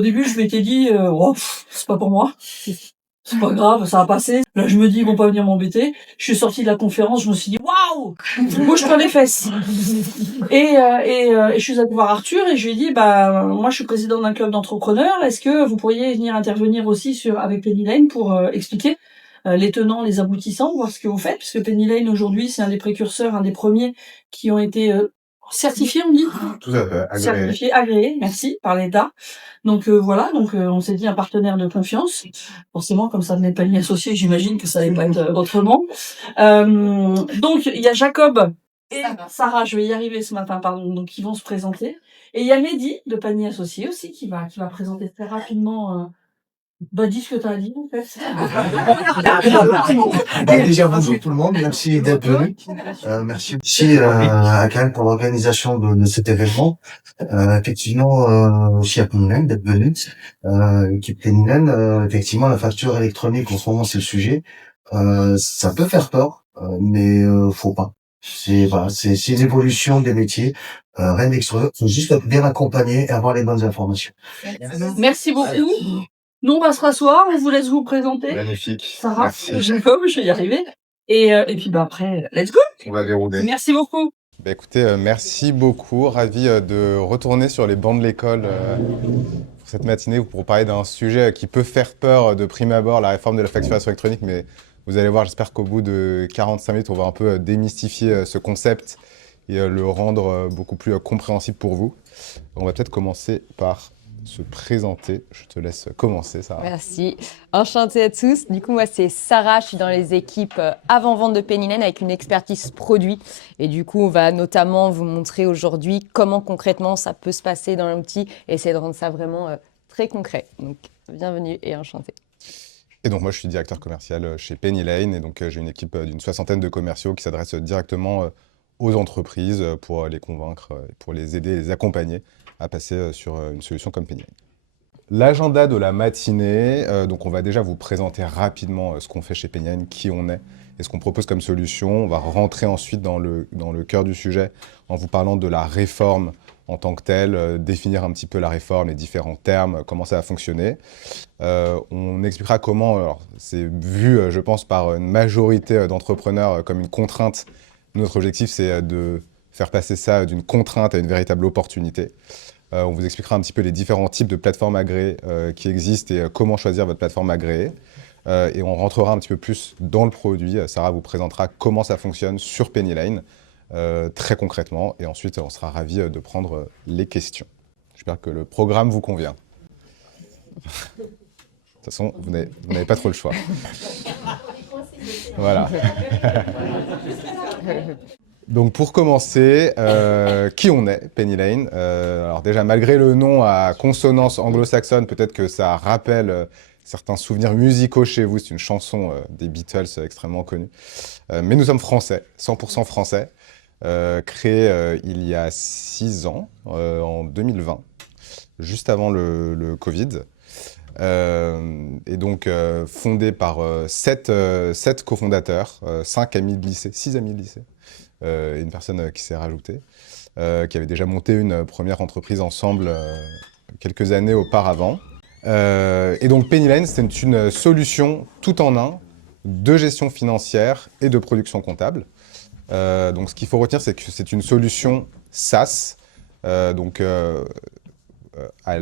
Au début, je m'étais dit, oh, c'est pas pour moi. C'est pas grave, ça va passer. Là, je me dis, ils vont pas venir m'embêter. Je suis sortie de la conférence, je me suis dit, waouh, bouge-toi les fesses. Et je suis allée voir Arthur et je lui ai dit, moi, je suis président d'un club d'entrepreneurs. Est-ce que vous pourriez venir intervenir aussi avec Penny Lane pour expliquer les tenants, les aboutissants, voir ce que vous faites, parce que Penny Lane aujourd'hui, c'est un des précurseurs, un des premiers qui ont été certifiés, on dit. Tout à fait, agréé. Certifiés, agréés, merci, par l'État. Donc voilà, on s'est dit un partenaire de confiance. Forcément, comme ça venait de Penny Associés, j'imagine que ça allait pas être autrement. Donc il y a Jacob et Sarah, je vais y arriver ce matin, pardon, donc ils vont se présenter. Et il y a Mehdi de Penny Associés aussi qui va présenter très rapidement. Dis ce que t'as à dire, en fait. Déjà, bonjour tout le monde. Merci d'être venu. Merci aussi à Karen pour l'organisation de cet événement. Effectivement, aussi à Pennylen d'être venu. Équipe Pennylen, effectivement, la facture électronique, en ce moment, c'est le sujet. Ça peut faire peur, mais faut pas. C'est une évolution des métiers. Rien d'extra. Faut juste être bien accompagné et avoir les bonnes informations. Merci beaucoup. Nous, on va se rasseoir, on vous laisse vous présenter. Magnifique. Sarah, Merci. Jacob, je vais y arriver. Et puis après, let's go. On va dérouler. Merci beaucoup. Écoutez, merci beaucoup. Ravi de retourner sur les bancs de l'école pour cette matinée pour parler d'un sujet qui peut faire peur de prime abord, la réforme de la facturation électronique. Mais vous allez voir, j'espère qu'au bout de 45 minutes, on va un peu démystifier ce concept et le rendre beaucoup plus compréhensible pour vous. On va peut-être commencer par se présenter. Je te laisse commencer, Sarah. Merci. Enchantée à tous. Du coup, moi, c'est Sarah. Je suis dans les équipes avant-vente de Penny Lane avec une expertise produit. Et du coup, on va notamment vous montrer aujourd'hui comment concrètement ça peut se passer dans l'outil et essayer de rendre ça vraiment très concret. Donc, bienvenue et enchantée. Et donc, moi, je suis directeur commercial chez Penny Lane. Et donc, j'ai une équipe d'une 60aine de commerciaux qui s'adressent directement aux entreprises pour les convaincre, pour les aider, les accompagner à passer sur une solution comme Penny Lane. L'agenda de la matinée, donc on va déjà vous présenter rapidement ce qu'on fait chez Penny Lane, qui on est et ce qu'on propose comme solution. On va rentrer ensuite dans le cœur du sujet en vous parlant de la réforme en tant que telle, définir un petit peu la réforme, les différents termes, comment ça va fonctionner. On expliquera comment, alors c'est vu, je pense, par une majorité d'entrepreneurs comme une contrainte. Notre objectif, c'est de faire passer ça d'une contrainte à une véritable opportunité. On vous expliquera un petit peu les différents types de plateformes agréées qui existent et comment choisir votre plateforme agréée. Et on rentrera un petit peu plus dans le produit. Sarah vous présentera comment ça fonctionne sur Penny Lane, très concrètement. Et ensuite, on sera ravis de prendre les questions. J'espère que le programme vous convient. De toute façon, vous n'avez pas trop le choix. Voilà. Donc pour commencer, qui on est, Penny Lane. Alors déjà, malgré le nom à consonance anglo-saxonne, peut-être que ça rappelle certains souvenirs musicaux chez vous. C'est une chanson des Beatles extrêmement connue. Mais nous sommes français, 100% français, créé il y a 6 ans, en 2020, juste avant le Covid. Et donc fondé par 7 cofondateurs, 5 amis de lycée, 6 amis de lycée. Et une personne qui s'est rajoutée, qui avait déjà monté une première entreprise ensemble quelques années auparavant. Et donc Penny Lane, c'est une solution tout en un de gestion financière et de production comptable. Donc ce qu'il faut retenir, c'est que c'est une solution SaaS, donc à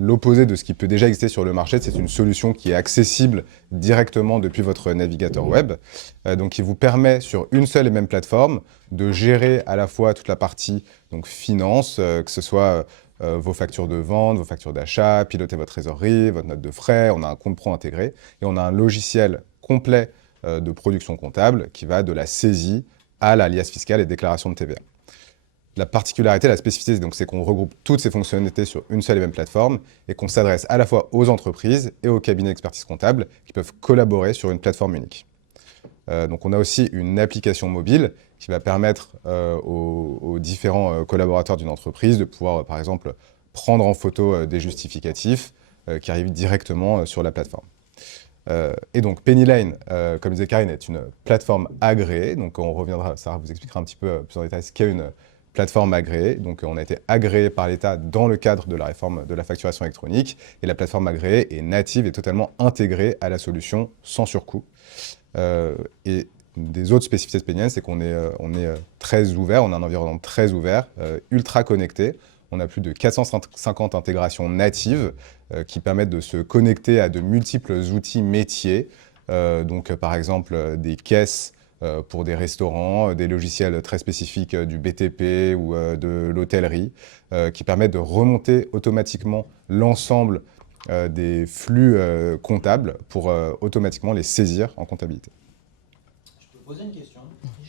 l'opposé de ce qui peut déjà exister sur le marché, c'est une solution qui est accessible directement depuis votre navigateur web, donc qui vous permet sur une seule et même plateforme de gérer à la fois toute la partie donc finance, que ce soit vos factures de vente, vos factures d'achat, piloter votre trésorerie, votre note de frais, on a un compte pro intégré et on a un logiciel complet de production comptable qui va de la saisie à l'alias fiscale et déclaration de TVA. La particularité, la spécificité, c'est qu'on regroupe toutes ces fonctionnalités sur une seule et même plateforme et qu'on s'adresse à la fois aux entreprises et aux cabinets d'expertise comptable qui peuvent collaborer sur une plateforme unique. Donc on a aussi une application mobile qui va permettre aux différents collaborateurs d'une entreprise de pouvoir, par exemple, prendre en photo des justificatifs qui arrivent directement sur la plateforme. Et donc Penny Lane, comme disait Karine, est une plateforme agréée. Donc on reviendra, Sarah vous expliquera un petit peu plus en détail ce qu'est une plateforme agréée. Donc, on a été agréé par l'État dans le cadre de la réforme de la facturation électronique. Et la plateforme agréée est native et totalement intégrée à la solution sans surcoût. Et des autres spécificités de Paynian, c'est qu'on est, très ouvert, on a un environnement très ouvert, ultra connecté. On a plus de 450 intégrations natives qui permettent de se connecter à de multiples outils métiers. Donc, par exemple, des caisses pour des restaurants, des logiciels très spécifiques du BTP ou de l'hôtellerie, qui permettent de remonter automatiquement l'ensemble des flux comptables pour automatiquement les saisir en comptabilité. Je peux poser une question?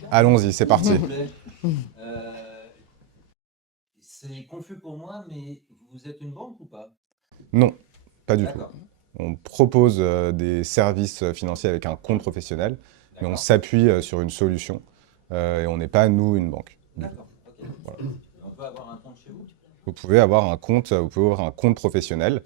Allons-y, c'est parti. S'il vous plaît. C'est confus pour moi, mais vous êtes une banque ou pas? Non, pas du tout. D'accord. On propose des services financiers avec un compte professionnel, mais on D'accord. s'appuie sur une solution et on n'est pas, nous, une banque. D'accord. Ok. Voilà. On peut avoir un compte chez vous? Vous pouvez avoir un compte professionnel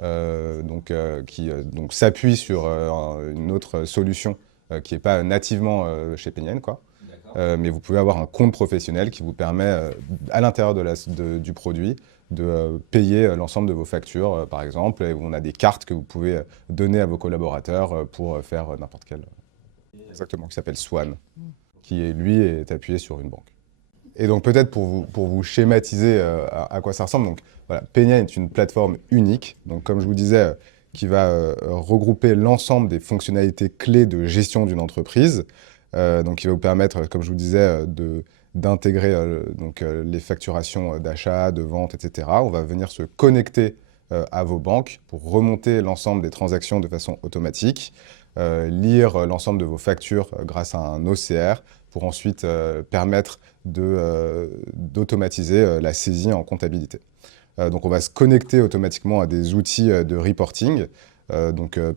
Ok. qui s'appuie sur une autre solution qui n'est pas nativement chez Paynian, quoi. D'accord. Mais vous pouvez avoir un compte professionnel qui vous permet, à l'intérieur du produit, de payer l'ensemble de vos factures, par exemple. Et on a des cartes que vous pouvez donner à vos collaborateurs pour faire n'importe quel. Exactement, qui s'appelle Swan, qui, lui, est appuyé sur une banque. Et donc, peut-être pour vous schématiser à quoi ça ressemble, donc, voilà, Paynian est une plateforme unique, donc, comme je vous disais, qui va regrouper l'ensemble des fonctionnalités clés de gestion d'une entreprise. Donc, il va vous permettre, comme je vous disais, d'intégrer les facturations d'achat, de vente, etc. On va venir se connecter à vos banques pour remonter l'ensemble des transactions de façon automatique, lire l'ensemble de vos factures grâce à un OCR pour ensuite permettre d'automatiser la saisie en comptabilité. Donc, on va se connecter automatiquement à des outils de reporting,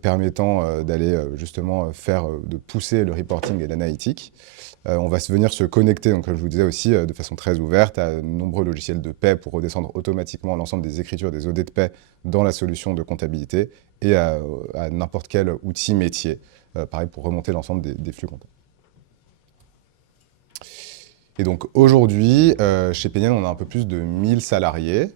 permettant d'aller justement de pousser le reporting et l'analytique. On va venir se connecter, donc, comme je vous disais aussi, de façon très ouverte à de nombreux logiciels de paie pour redescendre automatiquement l'ensemble des écritures des OD de paie dans la solution de comptabilité et à n'importe quel outil métier, pareil pour remonter l'ensemble des flux comptables. Et donc aujourd'hui, chez Paynian, on a un peu plus de 1000 salariés.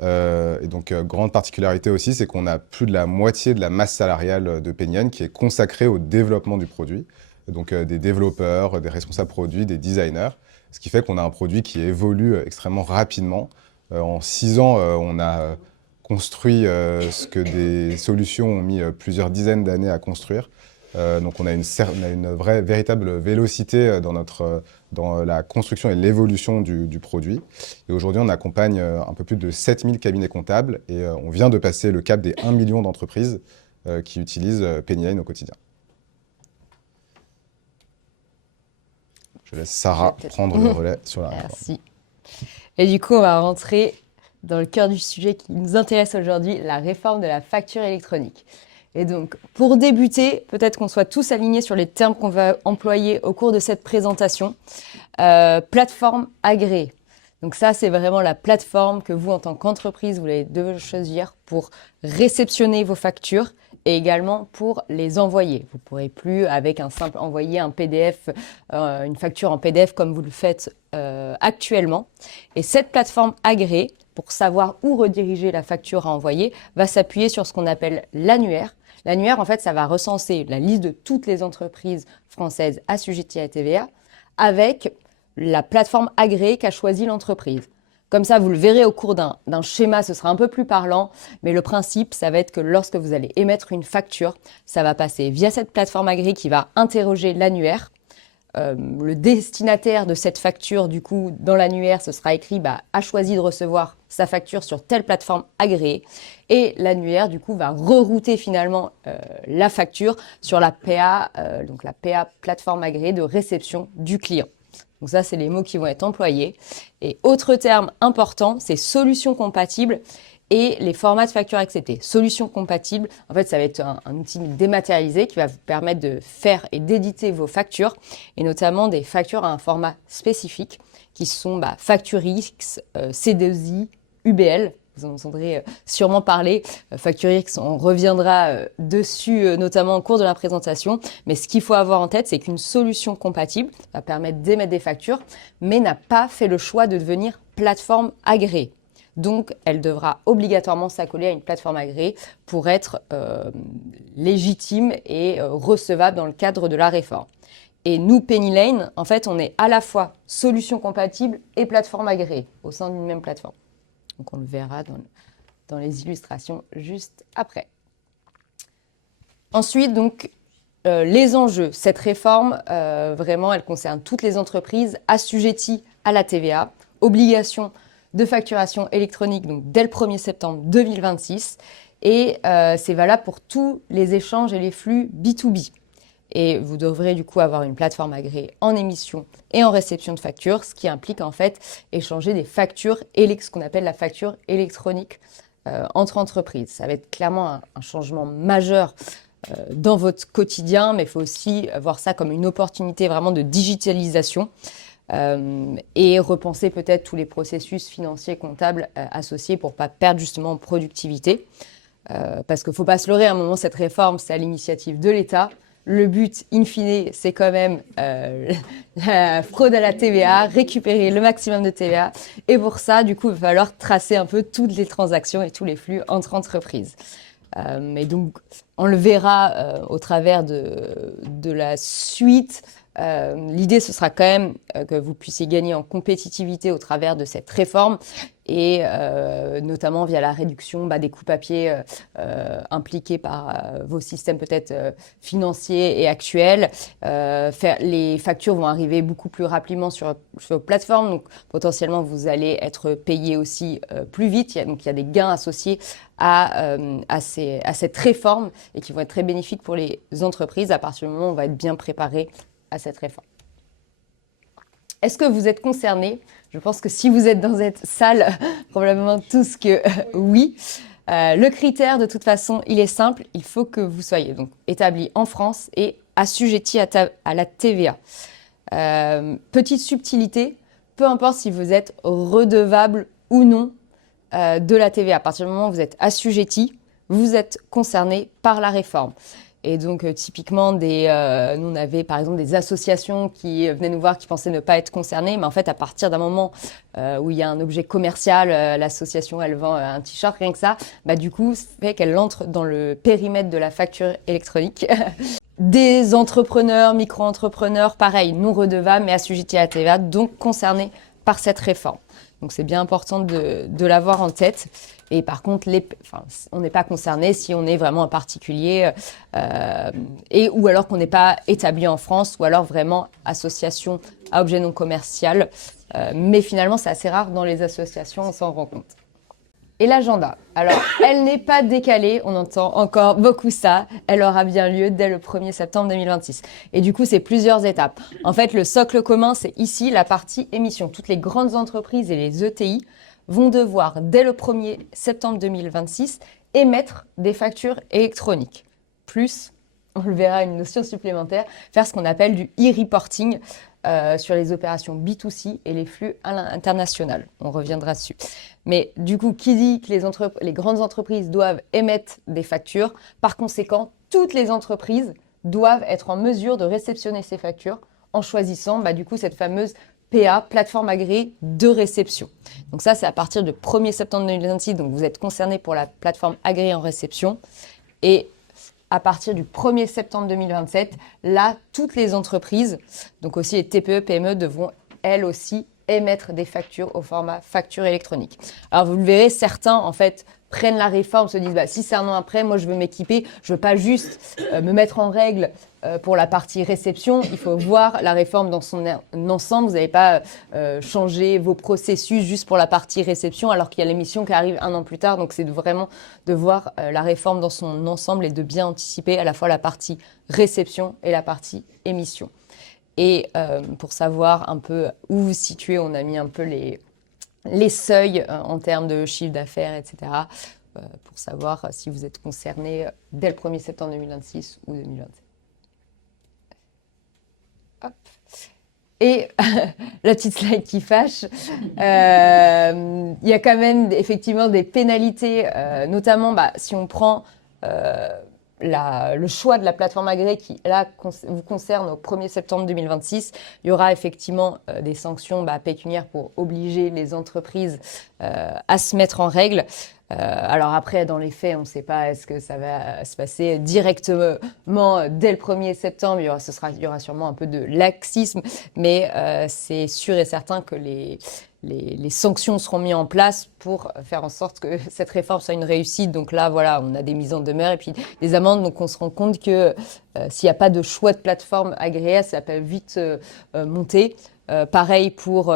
Et donc, grande particularité aussi, c'est qu'on a plus de la moitié de la masse salariale de Paynian qui est consacrée au développement du produit. Donc, des développeurs, des responsables produits, des designers. Ce qui fait qu'on a un produit qui évolue extrêmement rapidement. En 6 ans, on a construit ce que des solutions ont mis plusieurs dizaines d'années à construire. Donc, on a une véritable vélocité dans la construction et l'évolution du produit. Et aujourd'hui, on accompagne un peu plus de 7000 cabinets comptables et on vient de passer le cap des 1 million d'entreprises qui utilisent Paynian au quotidien. Je laisse Sarah prendre le relais sur la réforme. Merci. Et du coup, on va rentrer dans le cœur du sujet qui nous intéresse aujourd'hui, la réforme de la facture électronique. Et donc, pour débuter, peut-être qu'on soit tous alignés sur les termes qu'on va employer au cours de cette présentation. Plateforme agréée. Donc ça, c'est vraiment la plateforme que vous, en tant qu'entreprise, vous allez devoir choisir pour réceptionner vos factures et également pour les envoyer. Vous ne pourrez plus, avec un simple envoyer un PDF, une facture en PDF comme vous le faites actuellement. Et cette plateforme agréée, pour savoir où rediriger la facture à envoyer, va s'appuyer sur ce qu'on appelle l'annuaire. L'annuaire, en fait, ça va recenser la liste de toutes les entreprises françaises assujetties à la TVA avec la plateforme agréée qu'a choisie l'entreprise. Comme ça, vous le verrez au cours d'un schéma, ce sera un peu plus parlant, mais le principe, ça va être que lorsque vous allez émettre une facture, ça va passer via cette plateforme agréée qui va interroger l'annuaire. Le destinataire de cette facture, du coup, dans l'annuaire, ce sera écrit a choisi de recevoir sa facture sur telle plateforme agréée. Et l'annuaire, du coup, va rerouter finalement la facture sur la PA, donc la PA plateforme agréée de réception du client. Donc ça, c'est les mots qui vont être employés. Et autre terme important, c'est solution compatible et les formats de facture acceptés. Solution compatible, en fait, ça va être un outil dématérialisé qui va vous permettre de faire et d'éditer vos factures, et notamment des factures à un format spécifique qui sont Facturix, C2I, UBL. vous en entendrez sûrement parler. Facturix, on reviendra dessus notamment au cours de la présentation. Mais ce qu'il faut avoir en tête, c'est qu'une solution compatible va permettre d'émettre des factures, mais n'a pas fait le choix de devenir plateforme agréée. Donc, elle devra obligatoirement s'accoler à une plateforme agréée pour être légitime et recevable dans le cadre de la réforme. Et nous, PennyLane, en fait, on est à la fois solution compatible et plateforme agréée au sein d'une même plateforme. Donc, on le verra dans les illustrations juste après. Ensuite, donc, les enjeux. Cette réforme, vraiment, elle concerne toutes les entreprises assujetties à la TVA, obligation de facturation électronique donc dès le 1er septembre 2026 et c'est valable pour tous les échanges et les flux B2B. Et vous devrez du coup avoir une plateforme agréée en émission et en réception de factures, ce qui implique en fait échanger des factures, ce qu'on appelle la facture électronique entre entreprises. Ça va être clairement un changement majeur dans votre quotidien, mais il faut aussi voir ça comme une opportunité vraiment de digitalisation. Et repenser peut-être tous les processus financiers comptables associés pour ne pas perdre justement en productivité. Parce qu'il ne faut pas se leurrer, à un moment, cette réforme, c'est à l'initiative de l'État. Le but, in fine, c'est quand même la fraude à la TVA, récupérer le maximum de TVA. Et pour ça, du coup, il va falloir tracer un peu toutes les transactions et tous les flux entre entreprises. Et donc, on le verra au travers de la suite. L'idée, ce sera quand même que vous puissiez gagner en compétitivité au travers de cette réforme et notamment via la réduction des coûts papier impliqués par vos systèmes peut-être financiers et actuels. Les factures vont arriver beaucoup plus rapidement sur vos plateformes, donc potentiellement vous allez être payé aussi plus vite. Donc il y a des gains associés à cette réforme et qui vont être très bénéfiques pour les entreprises à partir du moment où on va être bien préparé à cette réforme. Est-ce que vous êtes concernés? Je pense que si vous êtes dans cette salle, probablement tous que oui. Le critère, de toute façon, il est simple. Il faut que vous soyez donc établi en France et assujetti à la TVA. Petite subtilité, peu importe si vous êtes redevable ou non de la TVA. À partir du moment où vous êtes assujetti, vous êtes concerné par la réforme. Et donc, typiquement, nous, on avait par exemple des associations qui venaient nous voir, qui pensaient ne pas être concernées. Mais en fait, à partir d'un moment où il y a un objet commercial, l'association, elle vend un t-shirt, rien que ça, du coup, ça fait qu'elle entre dans le périmètre de la facture électronique. Des entrepreneurs, micro-entrepreneurs, pareil, non redevables, mais assujettis à la TVA, donc concernés par cette réforme. Donc, c'est bien important de l'avoir en tête. Et par contre, on n'est pas concerné si on est vraiment un particulier ou alors qu'on n'est pas établi en France ou alors vraiment association à objet non commercial. Mais finalement, c'est assez rare dans les associations, on s'en rend compte. Et l'agenda, alors, elle n'est pas décalée, on entend encore beaucoup ça, elle aura bien lieu dès le 1er septembre 2026. Et du coup, c'est plusieurs étapes. En fait, le socle commun, c'est ici la partie émission. Toutes les grandes entreprises et les ETI vont devoir, dès le 1er septembre 2026, émettre des factures électroniques. Plus, on le verra, une notion supplémentaire, faire ce qu'on appelle du e-reporting sur les opérations B2C et les flux à l'international. On reviendra dessus. Mais du coup, qui dit que les grandes entreprises doivent émettre des factures, par conséquent, toutes les entreprises doivent être en mesure de réceptionner ces factures en choisissant du coup cette fameuse PA, plateforme agréée de réception. Donc ça, c'est à partir du 1er septembre 2026, donc vous êtes concerné pour la plateforme agréée en réception. Et à partir du 1er septembre 2027, là, toutes les entreprises, donc aussi les TPE, PME, devront elles aussi émettre des factures au format facture électronique. Alors vous le verrez, certains en fait prennent la réforme, se disent si c'est un an après, moi je veux m'équiper, je veux pas juste me mettre en règle pour la partie réception, il faut voir la réforme dans son ensemble. Vous n'allez pas changer vos processus juste pour la partie réception alors qu'il y a l'émission qui arrive un an plus tard. Donc c'est vraiment de voir la réforme dans son ensemble et de bien anticiper à la fois la partie réception et la partie émission. Et pour savoir un peu où vous situez, on a mis un peu les seuils en termes de chiffre d'affaires, etc. Pour savoir si vous êtes concerné dès le 1er septembre 2026 ou 2027. Hop. Et la petite slide qui fâche, il y a quand même effectivement des pénalités, notamment si on prend le choix de la plateforme agréée qui là vous concerne au 1er septembre 2026, il y aura effectivement des sanctions pécuniaires pour obliger les entreprises à se mettre en règle. Alors après, dans les faits, on ne sait pas est-ce que ça va se passer directement dès le 1er septembre. Il y aura sûrement un peu de laxisme, mais c'est sûr et certain que les sanctions seront mises en place pour faire en sorte que cette réforme soit une réussite. Donc là, voilà, on a des mises en demeure et puis des amendes. Donc on se rend compte que s'il n'y a pas de choix de plateforme agréée, ça peut vite monter. Pareil pour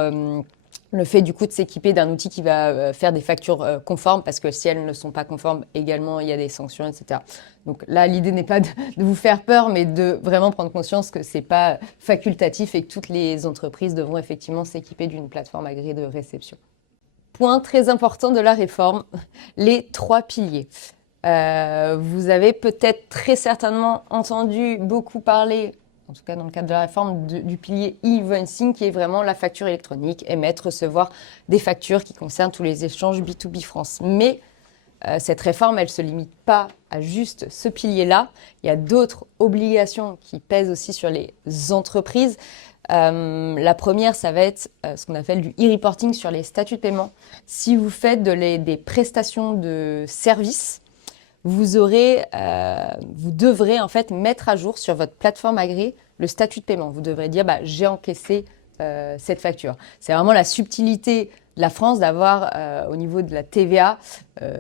le fait du coup de s'équiper d'un outil qui va faire des factures conformes, parce que si elles ne sont pas conformes, également il y a des sanctions, etc. Donc là, l'idée n'est pas de vous faire peur, mais de vraiment prendre conscience que c'est pas facultatif et que toutes les entreprises devront effectivement s'équiper d'une plateforme agréée de réception. Point très important de la réforme, les 3 piliers. Vous avez peut-être très certainement entendu beaucoup parler, en tout cas dans le cadre de la réforme, du pilier e-invoicing, qui est vraiment la facture électronique, émettre, recevoir des factures qui concernent tous les échanges B2B France. Mais cette réforme, elle ne se limite pas à juste ce pilier-là. Il y a d'autres obligations qui pèsent aussi sur les entreprises. La première, ça va être ce qu'on appelle du e-reporting sur les statuts de paiement. Si vous faites des prestations de services, vous devrez en fait mettre à jour sur votre plateforme agréée le statut de paiement. Vous devrez dire j'ai encaissé cette facture. C'est vraiment la subtilité de la France d'avoir au niveau de la TVA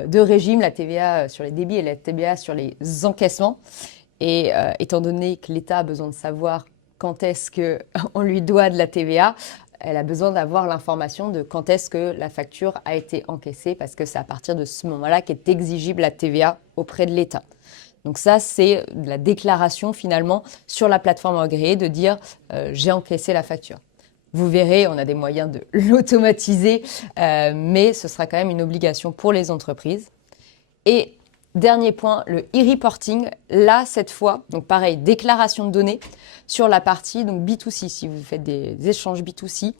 deux régimes, la TVA sur les débits et la TVA sur les encaissements. Et étant donné que l'État a besoin de savoir quand est-ce qu'on lui doit de la TVA, elle a besoin d'avoir l'information de quand est-ce que la facture a été encaissée, parce que c'est à partir de ce moment-là qu'est exigible la TVA auprès de l'État. Donc ça, c'est de la déclaration finalement sur la plateforme agréée de dire j'ai encaissé la facture. Vous verrez, on a des moyens de l'automatiser, mais ce sera quand même une obligation pour les entreprises. Et dernier point, le e-reporting. Là, cette fois, donc pareil, déclaration de données sur la partie donc B2C. Si vous faites des échanges B2C,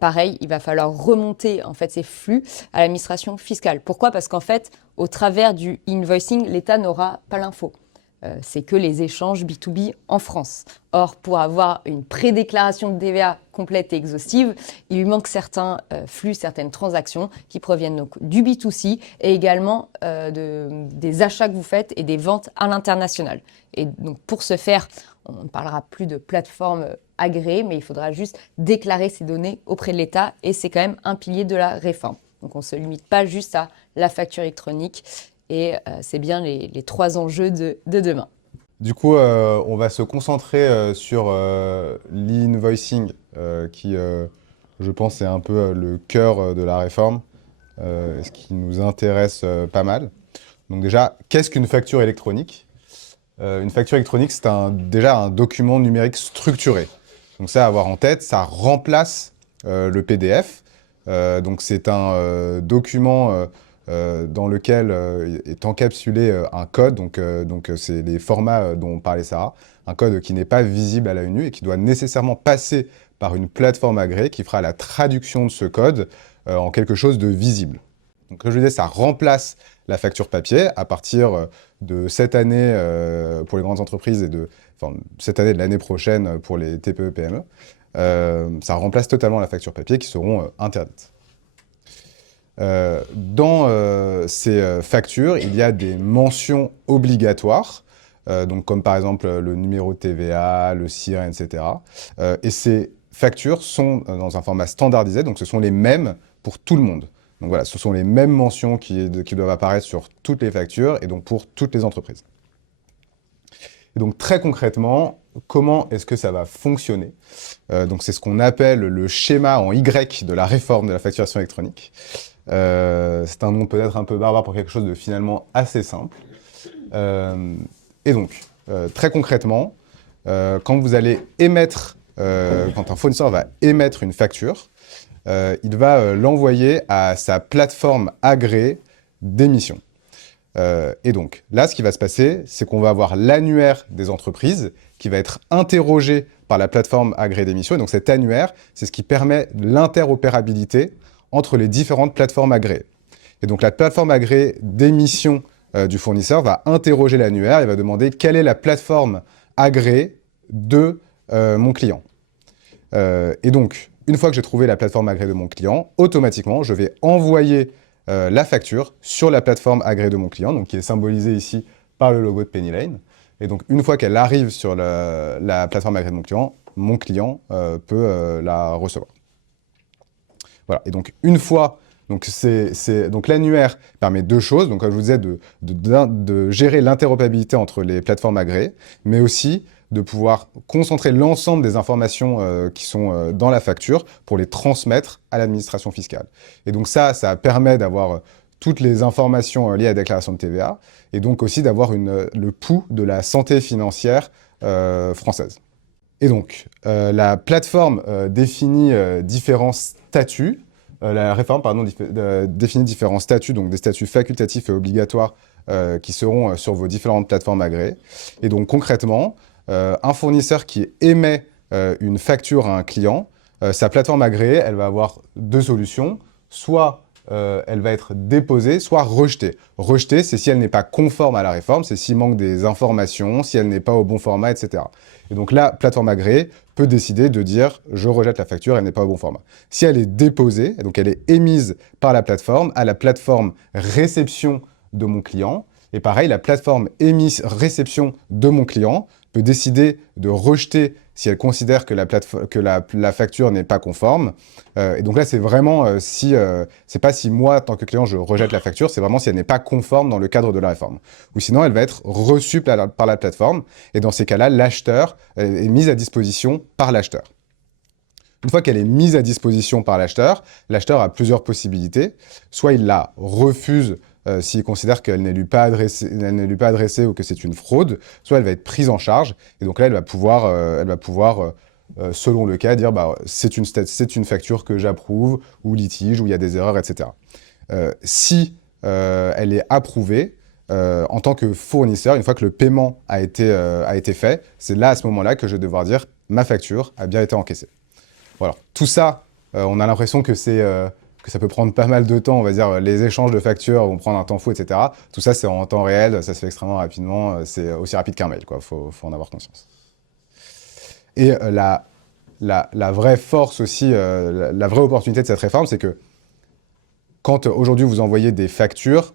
pareil, il va falloir remonter en fait ces flux à l'administration fiscale. Pourquoi ? Parce qu'en fait, au travers du invoicing, l'État n'aura pas l'info. C'est que les échanges B2B en France. Or, pour avoir une prédéclaration de TVA complète et exhaustive, il lui manque certains flux, certaines transactions qui proviennent donc du B2C et également des achats que vous faites et des ventes à l'international. Et donc, pour ce faire, on ne parlera plus de plateforme agréée, mais il faudra juste déclarer ces données auprès de l'État et c'est quand même un pilier de la réforme. Donc, on ne se limite pas juste à la facture électronique. Et c'est bien les 3 enjeux de demain. Du coup, on va se concentrer sur l'e-invoicing, qui, je pense, est un peu le cœur de la réforme, ce qui nous intéresse pas mal. Donc déjà, qu'est-ce qu'une facture électronique ? Une facture électronique, c'est déjà un document numérique structuré. Donc ça, à avoir en tête, ça remplace le PDF. Donc c'est un document dans lequel est encapsulé un code, donc c'est les formats dont parlait Sarah, un code qui n'est pas visible à l'œil nu et qui doit nécessairement passer par une plateforme agréée qui fera la traduction de ce code en quelque chose de visible. Donc comme je disais, ça remplace la facture papier à partir de cette année pour les grandes entreprises et cette année de l'année prochaine pour les TPE-PME. Ça remplace totalement la facture papier qui seront interdites. Dans ces factures, il y a des mentions obligatoires, donc comme par exemple le numéro de TVA, le SIREN, etc. Et ces factures sont dans un format standardisé, donc ce sont les mêmes pour tout le monde. Donc voilà, ce sont les mêmes mentions qui doivent apparaître sur toutes les factures et donc pour toutes les entreprises. Et donc très concrètement, comment est-ce que ça va fonctionner ? Donc c'est ce qu'on appelle le schéma en Y de la réforme de la facturation électronique. C'est un nom peut-être un peu barbare pour quelque chose de finalement assez simple. Et donc, très concrètement, quand vous allez émettre, quand un fournisseur va émettre une facture, il va l'envoyer à sa plateforme agréée d'émission. Et donc, là, ce qui va se passer, c'est qu'on va avoir l'annuaire des entreprises qui va être interrogé par la plateforme agréée d'émission. Et donc, cet annuaire, c'est ce qui permet l'interopérabilité entre les différentes plateformes agréées. Et donc, la plateforme agréée d'émission du fournisseur va interroger l'annuaire et va demander quelle est la plateforme agréée de mon client. Et donc, une fois que j'ai trouvé la plateforme agréée de mon client, automatiquement, je vais envoyer la facture sur la plateforme agréée de mon client, donc qui est symbolisée ici par le logo de Penny Lane. Et donc, une fois qu'elle arrive sur la plateforme agréée de mon client peut la recevoir. Voilà. Et donc, une fois, donc l'annuaire permet deux choses. Donc, comme je vous disais, de gérer l'interopérabilité entre les plateformes agréées, mais aussi de pouvoir concentrer l'ensemble des informations qui sont dans la facture pour les transmettre à l'administration fiscale. Et donc ça permet d'avoir toutes les informations liées à la déclaration de TVA et donc aussi d'avoir le pouls de la santé financière française. Et donc, la plateforme définit différents statuts. La réforme, définit différents statuts, donc des statuts facultatifs et obligatoires qui seront sur vos différentes plateformes agréées. Et donc, concrètement, un fournisseur qui émet une facture à un client, sa plateforme agréée, elle va avoir deux solutions. Soit elle va être déposée, soit rejetée. Rejetée, c'est si elle n'est pas conforme à la réforme, c'est s'il manque des informations, si elle n'est pas au bon format, etc. Et donc la plateforme agréée peut décider de dire « je rejette la facture, elle n'est pas au bon format ». Si elle est déposée, donc elle est émise par la plateforme à la plateforme réception de mon client, et pareil, la plateforme réception de mon client peut décider de rejeter si elle considère que la facture n'est pas conforme. Et donc là, c'est vraiment c'est pas si moi, en tant que client, je rejette la facture, c'est vraiment si elle n'est pas conforme dans le cadre de la réforme. Ou sinon, elle va être reçue par la plateforme. Et dans ces cas-là, l'acheteur est mis à disposition par l'acheteur. Une fois qu'elle est mise à disposition par l'acheteur a plusieurs possibilités. Soit il la refuse s'il considère qu'elle ne lui pas adressée ou que c'est une fraude, soit elle va être prise en charge, et donc là, elle va pouvoir selon le cas, dire c'est une facture que j'approuve, ou litige, où il y a des erreurs, etc. Si elle est approuvée, en tant que fournisseur, une fois que le paiement a été fait, c'est là, à ce moment-là, que je vais devoir dire ma facture a bien été encaissée. Voilà. Tout ça, on a l'impression que ça peut prendre pas mal de temps, on va dire, les échanges de factures vont prendre un temps fou, etc. Tout ça, c'est en temps réel, ça se fait extrêmement rapidement, c'est aussi rapide qu'un mail, quoi. Faut en avoir conscience. Et la vraie force aussi, la vraie opportunité de cette réforme, c'est que quand aujourd'hui vous envoyez des factures,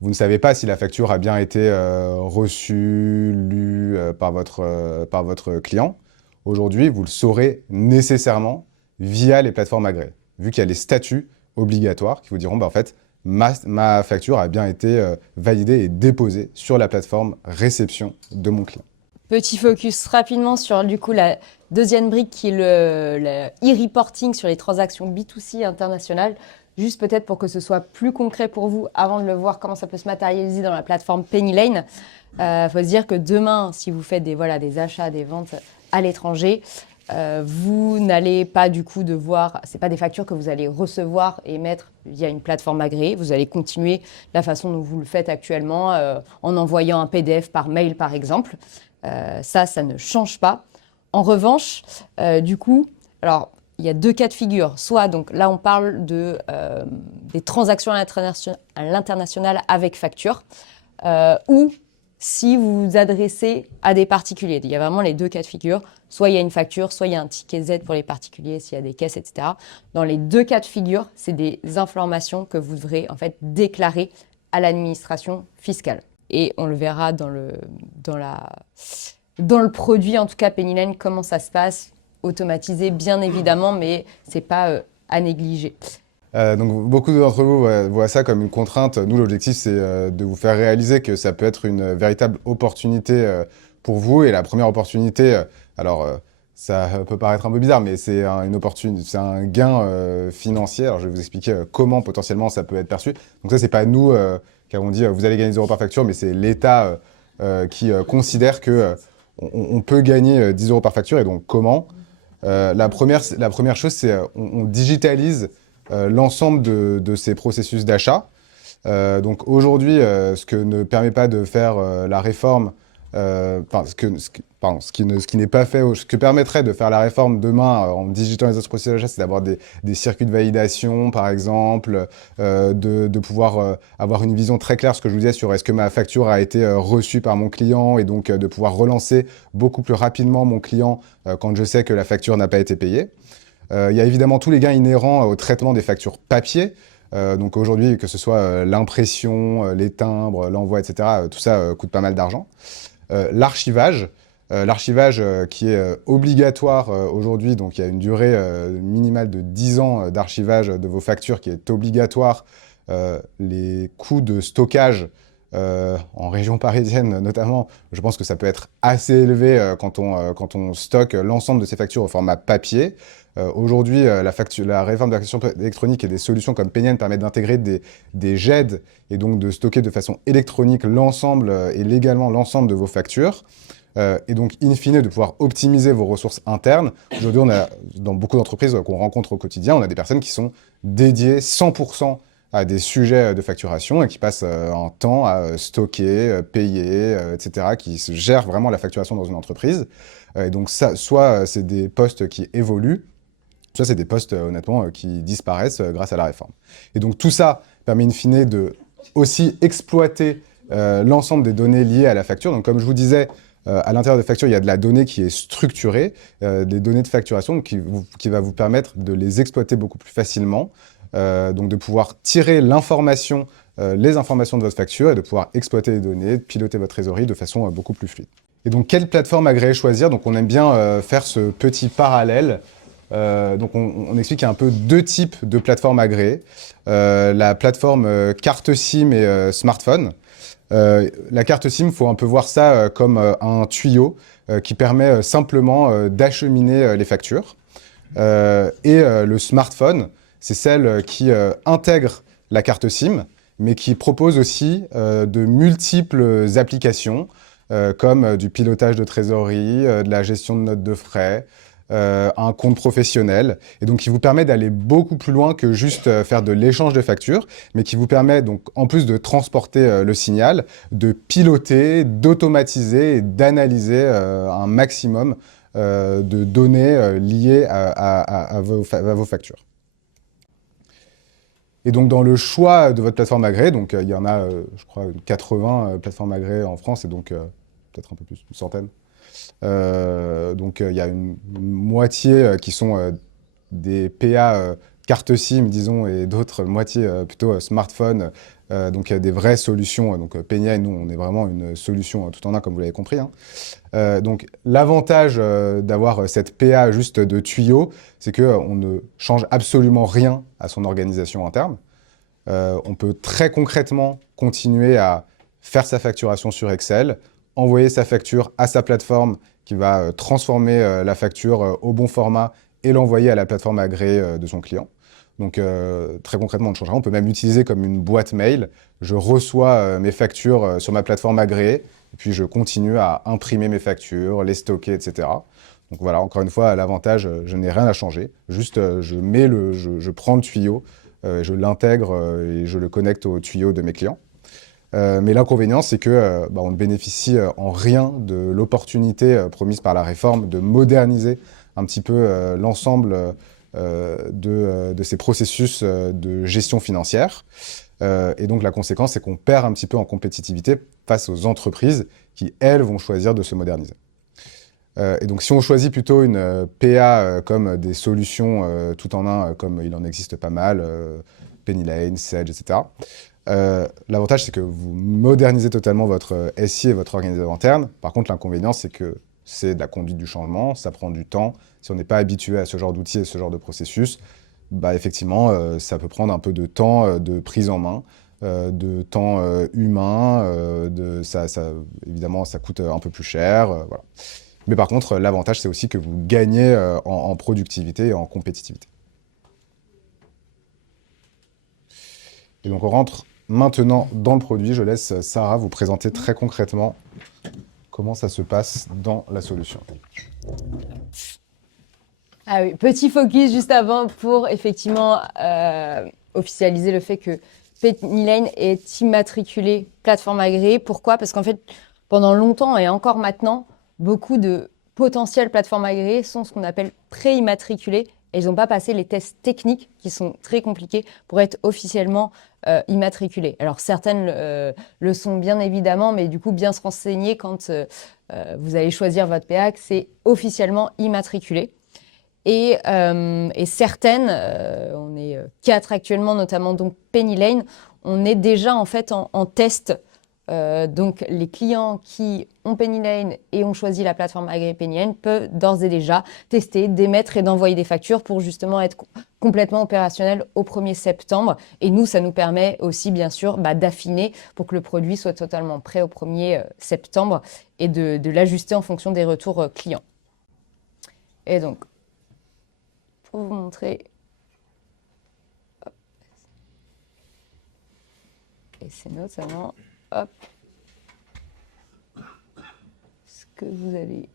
vous ne savez pas si la facture a bien été reçue, lue par votre client. Aujourd'hui, vous le saurez nécessairement via les plateformes agréées, vu qu'il y a les statuts obligatoires qui vous diront, en fait, ma facture a bien été validée et déposée sur la plateforme réception de mon client. Petit focus rapidement sur du coup la deuxième brique qui est le e-reporting sur les transactions B2C internationales. Juste peut-être pour que ce soit plus concret pour vous, avant de le voir comment ça peut se matérialiser dans la plateforme Penny Lane. Faut se dire que demain, si vous faites des achats, des ventes à l'étranger, vous n'allez pas du coup devoir, c'est pas des factures que vous allez recevoir et mettre via une plateforme agréée. Vous allez continuer la façon dont vous le faites actuellement, en envoyant un PDF par mail par exemple. Ça ne change pas. En revanche, du coup, alors il y a deux cas de figure. Soit, donc là on parle des transactions à l'international avec facture, ou si vous vous adressez à des particuliers. Il y a vraiment les deux cas de figure. Soit il y a une facture, soit il y a un ticket Z pour les particuliers, s'il y a des caisses, etc. Dans les deux cas de figure, c'est des informations que vous devrez en fait déclarer à l'administration fiscale. Et on le verra dans le produit, en tout cas Penny Lane, comment ça se passe, automatisé bien évidemment, mais c'est pas à négliger. Donc beaucoup d'entre vous voient ça comme une contrainte. Nous, l'objectif, c'est de vous faire réaliser que ça peut être une véritable opportunité pour vous. Et la première opportunité, ça peut paraître un peu bizarre, mais c'est c'est un gain financier. Alors je vais vous expliquer comment potentiellement ça peut être perçu. Donc ça, c'est pas nous qui avons dit vous allez gagner 0 par facture, mais c'est l'État qui considère que on peut gagner 10 € par facture. Et donc comment la première chose, c'est on digitalise l'ensemble de ces processus d'achat. Donc aujourd'hui, ce que ne permet pas de faire la réforme, ce qui n'est pas fait, ce que permettrait de faire la réforme demain en digitalisant ce processus d'achat, c'est d'avoir des circuits de validation, par exemple, de pouvoir avoir une vision très claire, ce que je vous disais, sur est-ce que ma facture a été reçue par mon client, et donc de pouvoir relancer beaucoup plus rapidement mon client quand je sais que la facture n'a pas été payée. Il y a évidemment tous les gains inhérents au traitement des factures papier. Donc aujourd'hui, que ce soit l'impression, les timbres, l'envoi, etc., tout ça coûte pas mal d'argent. L'archivage, qui est obligatoire aujourd'hui, donc il y a une durée minimale de 10 ans d'archivage de vos factures qui est obligatoire. Les coûts de stockage en région parisienne notamment, je pense que ça peut être assez élevé quand on stocke l'ensemble de ces factures au format papier. Aujourd'hui, la réforme de la facture électronique et des solutions comme Paynian permettent d'intégrer des GED et donc de stocker de façon électronique l'ensemble et légalement l'ensemble de vos factures. Et donc, in fine, de pouvoir optimiser vos ressources internes. Aujourd'hui, dans beaucoup d'entreprises qu'on rencontre au quotidien, on a des personnes qui sont dédiées 100% à des sujets de facturation et qui passent un temps à stocker, payer, etc., qui se gèrent vraiment la facturation dans une entreprise. Et donc, ça, soit c'est des postes qui évoluent, soit c'est des postes, honnêtement, qui disparaissent grâce à la réforme. Et donc, tout ça permet in fine de aussi exploiter l'ensemble des données liées à la facture. Donc, comme je vous disais, à l'intérieur de facture, il y a de la donnée qui est structurée, des données de facturation qui va vous permettre de les exploiter beaucoup plus facilement, donc de pouvoir tirer les informations de votre facture et de pouvoir exploiter les données, piloter votre trésorerie de façon beaucoup plus fluide. Et donc, quelle plateforme agréée choisir? Donc, on aime bien faire ce petit parallèle. Donc, on explique qu'il y a un peu deux types de plateformes agréées. La plateforme carte SIM et smartphone. La carte SIM, il faut un peu voir ça comme un tuyau qui permet simplement d'acheminer les factures. Le smartphone, c'est celle qui intègre la carte SIM, mais qui propose aussi de multiples applications, comme du pilotage de trésorerie, de la gestion de notes de frais, un compte professionnel, et donc qui vous permet d'aller beaucoup plus loin que juste faire de l'échange de factures, mais qui vous permet donc, en plus de transporter le signal, de piloter, d'automatiser et d'analyser un maximum de données liées à vos factures. Et donc, dans le choix de votre plateforme agréée, donc il y en a, je crois, 80 plateformes agréées en France, et donc peut-être un peu plus, une centaine. Donc, il y a une moitié qui sont des PA carte SIM, disons, et d'autres moitié plutôt smartphone, donc des vraies solutions. Donc, Paynian, nous, on est vraiment une solution tout en un, comme vous l'avez compris, hein. Donc, l'avantage d'avoir cette PA juste de tuyau, c'est qu'on ne change absolument rien à son organisation interne. On peut très concrètement continuer à faire sa facturation sur Excel, envoyer sa facture à sa plateforme qui va transformer la facture au bon format et l'envoyer à la plateforme agréée de son client. Donc, très concrètement, on ne change rien. On peut même l'utiliser comme une boîte mail. Je reçois mes factures sur ma plateforme agréée, et puis je continue à imprimer mes factures, les stocker, etc. Donc voilà, encore une fois, l'avantage, je n'ai rien à changer. Juste, je prends le tuyau, je l'intègre et je le connecte au tuyau de mes clients. Mais l'inconvénient, c'est que on ne bénéficie en rien de l'opportunité promise par la réforme de moderniser un petit peu l'ensemble de ces processus de gestion financière. Et donc, la conséquence, c'est qu'on perd un petit peu en compétitivité face aux entreprises qui, elles, vont choisir de se moderniser. Et donc, si on choisit plutôt une PA comme des solutions tout en un, comme il en existe pas mal, PennyLane, Sage, etc., l'avantage, c'est que vous modernisez totalement votre SI et votre organisation interne. Par contre, l'inconvénient, c'est que c'est de la conduite du changement, ça prend du temps. Si on n'est pas habitué à ce genre d'outils et ce genre de processus, effectivement, ça peut prendre un peu de temps de prise en main, de temps humain, évidemment, ça coûte un peu plus cher, voilà. Mais par contre, l'avantage, c'est aussi que vous gagnez en productivité et en compétitivité. Et donc, on rentre maintenant dans le produit. Je laisse Sarah vous présenter très concrètement comment ça se passe dans la solution. Ah oui, petit focus juste avant pour effectivement officialiser le fait que Penny Lane est immatriculée plateforme agréée. Pourquoi? Parce qu'en fait, pendant longtemps et encore maintenant, beaucoup de potentielles plateformes agréées sont ce qu'on appelle pré-immatriculées et ils n'ont pas passé les tests techniques qui sont très compliqués pour être officiellement immatriculées. Alors certaines le sont bien évidemment, mais du coup bien se renseigner quand vous allez choisir votre PA, que c'est officiellement immatriculé. Et certaines, on est 4 actuellement, notamment donc Penny Lane, on est déjà en fait en test. Donc les clients qui ont Penny Lane et ont choisi la plateforme agréée Penny Lane peuvent d'ores et déjà tester, d'émettre et d'envoyer des factures pour justement être complètement opérationnel au 1er septembre. Et nous, ça nous permet aussi bien sûr d'affiner pour que le produit soit totalement prêt au 1er septembre et de l'ajuster en fonction des retours clients. Et donc, pour vous montrer, hop. Et c'est notamment hop, ce que vous allez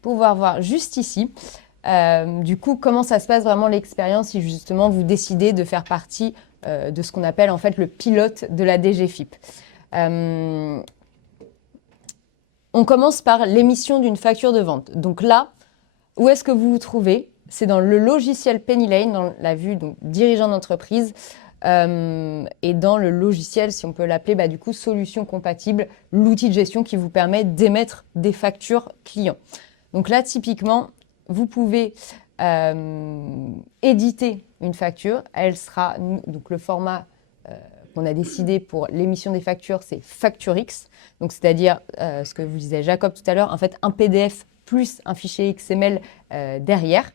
pouvoir voir juste ici. Du coup, comment ça se passe vraiment l'expérience si justement vous décidez de faire partie de ce qu'on appelle en fait le pilote de la DGFiP. On commence par l'émission d'une facture de vente. Donc là, où est-ce que vous vous trouvez? C'est dans le logiciel Penny Lane, dans la vue donc, dirigeant d'entreprise, et dans le logiciel, si on peut l'appeler, du coup, solution compatible, l'outil de gestion qui vous permet d'émettre des factures clients. Donc là, typiquement, vous pouvez éditer une facture. Elle sera, donc le format qu'on a décidé pour l'émission des factures, c'est FactureX. Donc c'est-à-dire, ce que vous disait Jacob tout à l'heure, en fait, un PDF plus un fichier XML derrière.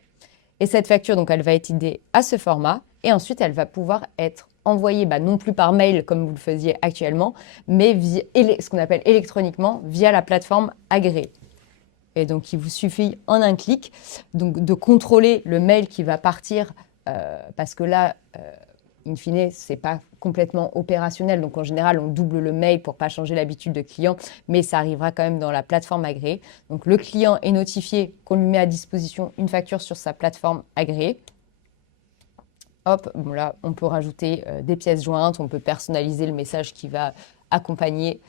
Et cette facture, donc, elle va être éditée à ce format. Et ensuite, elle va pouvoir être envoyée, non plus par mail comme vous le faisiez actuellement, mais via ce qu'on appelle électroniquement via la plateforme agréée. Et donc, il vous suffit en un clic donc, de contrôler le mail qui va partir parce que là, in fine, ce n'est pas complètement opérationnel. Donc, en général, on double le mail pour ne pas changer l'habitude de client, mais ça arrivera quand même dans la plateforme agréée. Donc, le client est notifié qu'on lui met à disposition une facture sur sa plateforme agréée. Hop, bon là, on peut rajouter des pièces jointes, on peut personnaliser le message qui va accompagner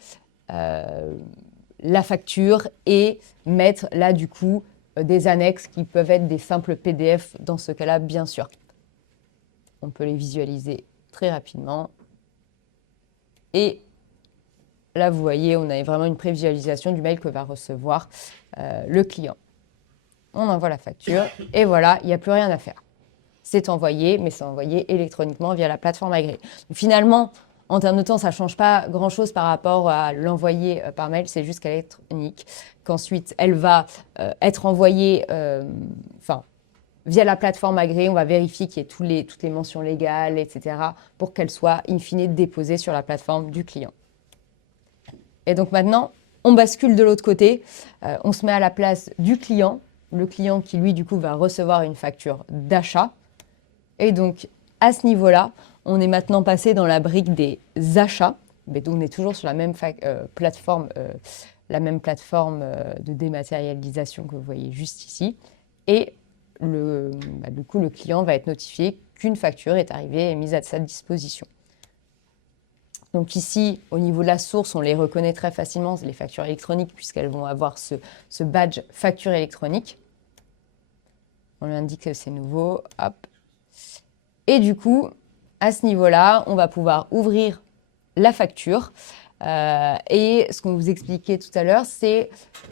la facture et mettre là, du coup, des annexes qui peuvent être des simples PDF dans ce cas-là, bien sûr. On peut les visualiser très rapidement. Et là, vous voyez, on a vraiment une prévisualisation du mail que va recevoir le client. On envoie la facture et voilà, il n'y a plus rien à faire. C'est envoyé, mais c'est envoyé électroniquement via la plateforme agréée. Donc, finalement, en termes de temps, ça ne change pas grand-chose par rapport à l'envoyer par mail, c'est juste qu'elle est électronique, qu'ensuite, elle va être envoyée via la plateforme agréée. On va vérifier qu'il y ait toutes les mentions légales, etc., pour qu'elle soit, in fine, déposée sur la plateforme du client. Et donc maintenant, on bascule de l'autre côté, on se met à la place du client, le client qui, lui, du coup, va recevoir une facture d'achat. Et donc, à ce niveau-là, on est maintenant passé dans la brique des achats. Mais on est toujours sur la même plateforme, de dématérialisation que vous voyez juste ici. Et du coup, le client va être notifié qu'une facture est arrivée et mise à sa disposition. Donc ici, au niveau de la source, on les reconnaît très facilement, les factures électroniques, puisqu'elles vont avoir ce badge facture électronique. On lui indique que c'est nouveau. Hop. Et du coup, à ce niveau-là, on va pouvoir ouvrir la facture. Et ce qu'on vous expliquait tout à l'heure, c'est,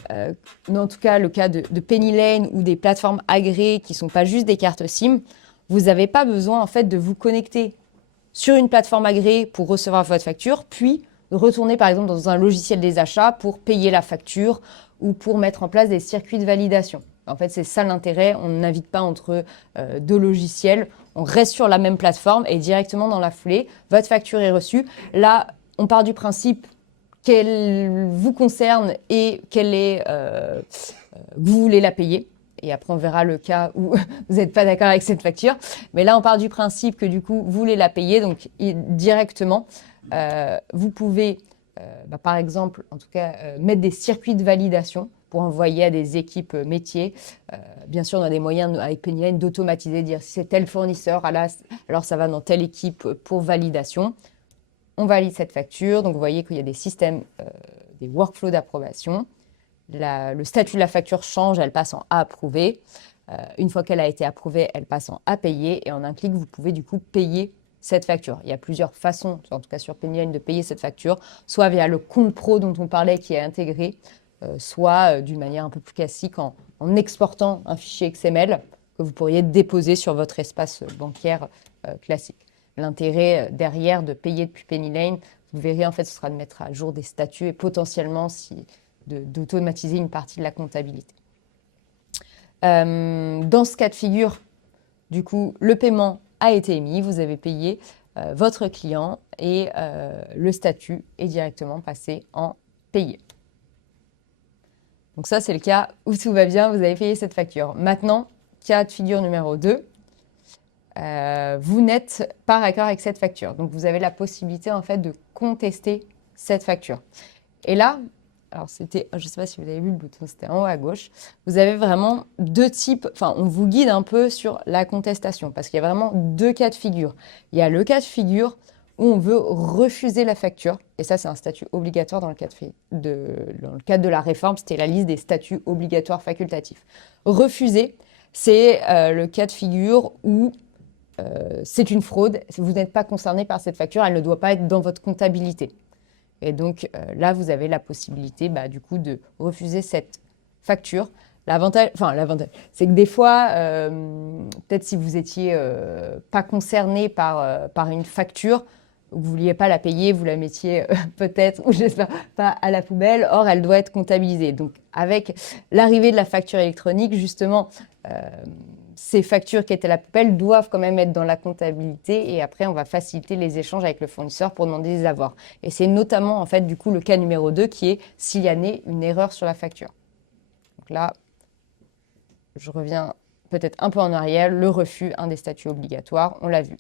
en tout cas le cas de Penny Lane ou des plateformes agréées qui ne sont pas juste des cartes SIM, vous n'avez pas besoin en fait de vous connecter sur une plateforme agréée pour recevoir votre facture, puis retourner par exemple dans un logiciel des achats pour payer la facture ou pour mettre en place des circuits de validation. En fait, c'est ça l'intérêt, on ne navigue pas entre deux logiciels, on reste sur la même plateforme et directement dans la foulée, votre facture est reçue. Là, on part du principe qu'elle vous concerne et que vous voulez la payer. Et après, on verra le cas où vous n'êtes pas d'accord avec cette facture. Mais là, on part du principe que du coup, vous voulez la payer. Donc, directement, vous pouvez, par exemple, en tout cas, mettre des circuits de validation pour envoyer à des équipes métiers. Bien sûr, on a des moyens avec Penny Lane d'automatiser, dire si c'est tel fournisseur, alors ça va dans telle équipe pour validation. on valide cette facture. Donc, vous voyez qu'il y a des systèmes, des workflows d'approbation. Le statut de la facture change, elle passe en à approuver. Une fois qu'elle a été approuvée, elle passe en à payer. Et en un clic, vous pouvez du coup payer cette facture. Il y a plusieurs façons, en tout cas sur Pennyline, de payer cette facture, soit via le compte pro dont on parlait qui est intégré, soit d'une manière un peu plus classique en exportant un fichier XML que vous pourriez déposer sur votre espace bancaire classique. L'intérêt derrière de payer depuis Pennyline, vous verrez, en fait, ce sera de mettre à jour des statuts et potentiellement d'automatiser une partie de la comptabilité. Dans ce cas de figure, du coup, le paiement a été émis, vous avez payé votre client et le statut est directement passé en payé. Donc ça, c'est le cas où tout va bien, vous avez payé cette facture. Maintenant, cas de figure numéro 2, vous n'êtes pas raccord avec cette facture. Donc, vous avez la possibilité, en fait, de contester cette facture. Et là, alors c'était, je ne sais pas si vous avez vu le bouton, c'était en haut à gauche. Vous avez vraiment deux types, enfin, on vous guide un peu sur la contestation parce qu'il y a vraiment deux cas de figure. Il y a le cas de figure où on veut refuser la facture. Et ça, c'est un statut obligatoire dans le cadre de la réforme. C'était la liste des statuts obligatoires facultatifs. Refuser, c'est le cas de figure où c'est une fraude. Vous n'êtes pas concerné par cette facture. Elle ne doit pas être dans votre comptabilité. Et donc là, vous avez la possibilité du coup de refuser cette facture. L'avantage, c'est que des fois, peut-être si vous n'étiez pas concerné par une facture, vous ne vouliez pas la payer, vous la mettiez peut-être, ou j'espère pas, à la poubelle. Or, elle doit être comptabilisée. Donc, avec l'arrivée de la facture électronique, justement, ces factures qui étaient à la poubelle doivent quand même être dans la comptabilité et après, on va faciliter les échanges avec le fournisseur pour demander des avoirs. Et c'est notamment, en fait, du coup, le cas numéro 2 qui est s'il y a né une erreur sur la facture. Donc là, je reviens peut-être un peu en arrière, le refus, un des statuts obligatoires, on l'a vu.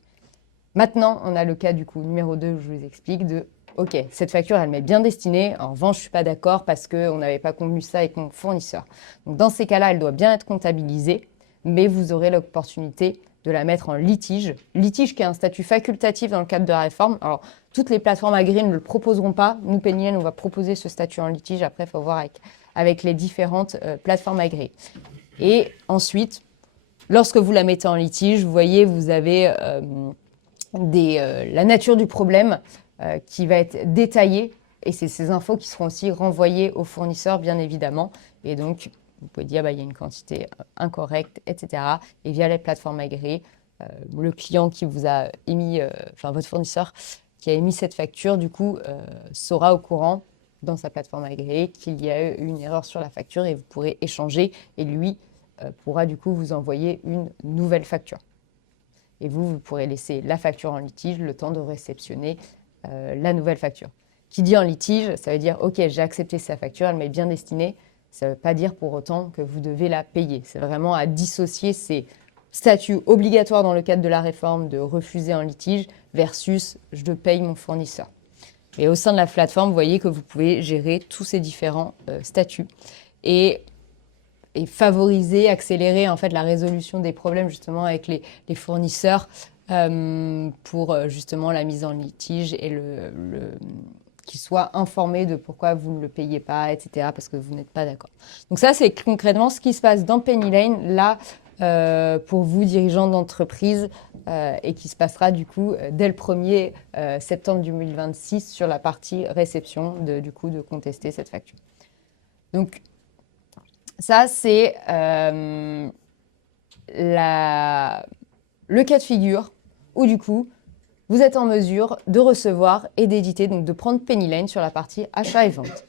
Maintenant, on a le cas du coup numéro 2 où je vous explique de OK, cette facture, elle m'est bien destinée. En revanche, je ne suis pas d'accord parce qu'on n'avait pas convenu ça avec mon fournisseur. Donc, dans ces cas-là, elle doit bien être comptabilisée, mais vous aurez l'opportunité de la mettre en litige. Litige qui est un statut facultatif dans le cadre de la réforme. Alors, toutes les plateformes agréées ne le proposeront pas. Nous, Pennyline, on va proposer ce statut en litige. Après, il faut voir avec les différentes plateformes agréées. Et ensuite, lorsque vous la mettez en litige, vous voyez, vous avez la nature du problème qui va être détaillée et c'est ces infos qui seront aussi renvoyées au fournisseur, bien évidemment. Et donc, vous pouvez dire il y a une quantité incorrecte, etc. Et via les plateformes agréées, le client qui vous a émis, votre fournisseur qui a émis cette facture, du coup, sera au courant dans sa plateforme agréée qu'il y a eu une erreur sur la facture et vous pourrez échanger et lui pourra du coup vous envoyer une nouvelle facture. Et vous pourrez laisser la facture en litige le temps de réceptionner la nouvelle facture. Qui dit en litige, ça veut dire « Ok, j'ai accepté sa facture, elle m'est bien destinée ». Ça ne veut pas dire pour autant que vous devez la payer. C'est vraiment à dissocier ces statuts obligatoires dans le cadre de la réforme de refuser en litige versus « je paye mon fournisseur ». Et au sein de la plateforme, vous voyez que vous pouvez gérer tous ces différents statuts et favoriser, accélérer en fait la résolution des problèmes justement avec les fournisseurs pour justement la mise en litige et qu'ils soient informés de pourquoi vous ne le payez pas, etc. parce que vous n'êtes pas d'accord. Donc ça, c'est concrètement ce qui se passe dans Pennyline, là, pour vous, dirigeants d'entreprise, et qui se passera du coup dès le 1er septembre 2026 sur la partie réception de contester cette facture. Donc, ça, c'est le cas de figure où du coup, vous êtes en mesure de recevoir et d'éditer, donc de prendre Pennyline sur la partie achat et vente.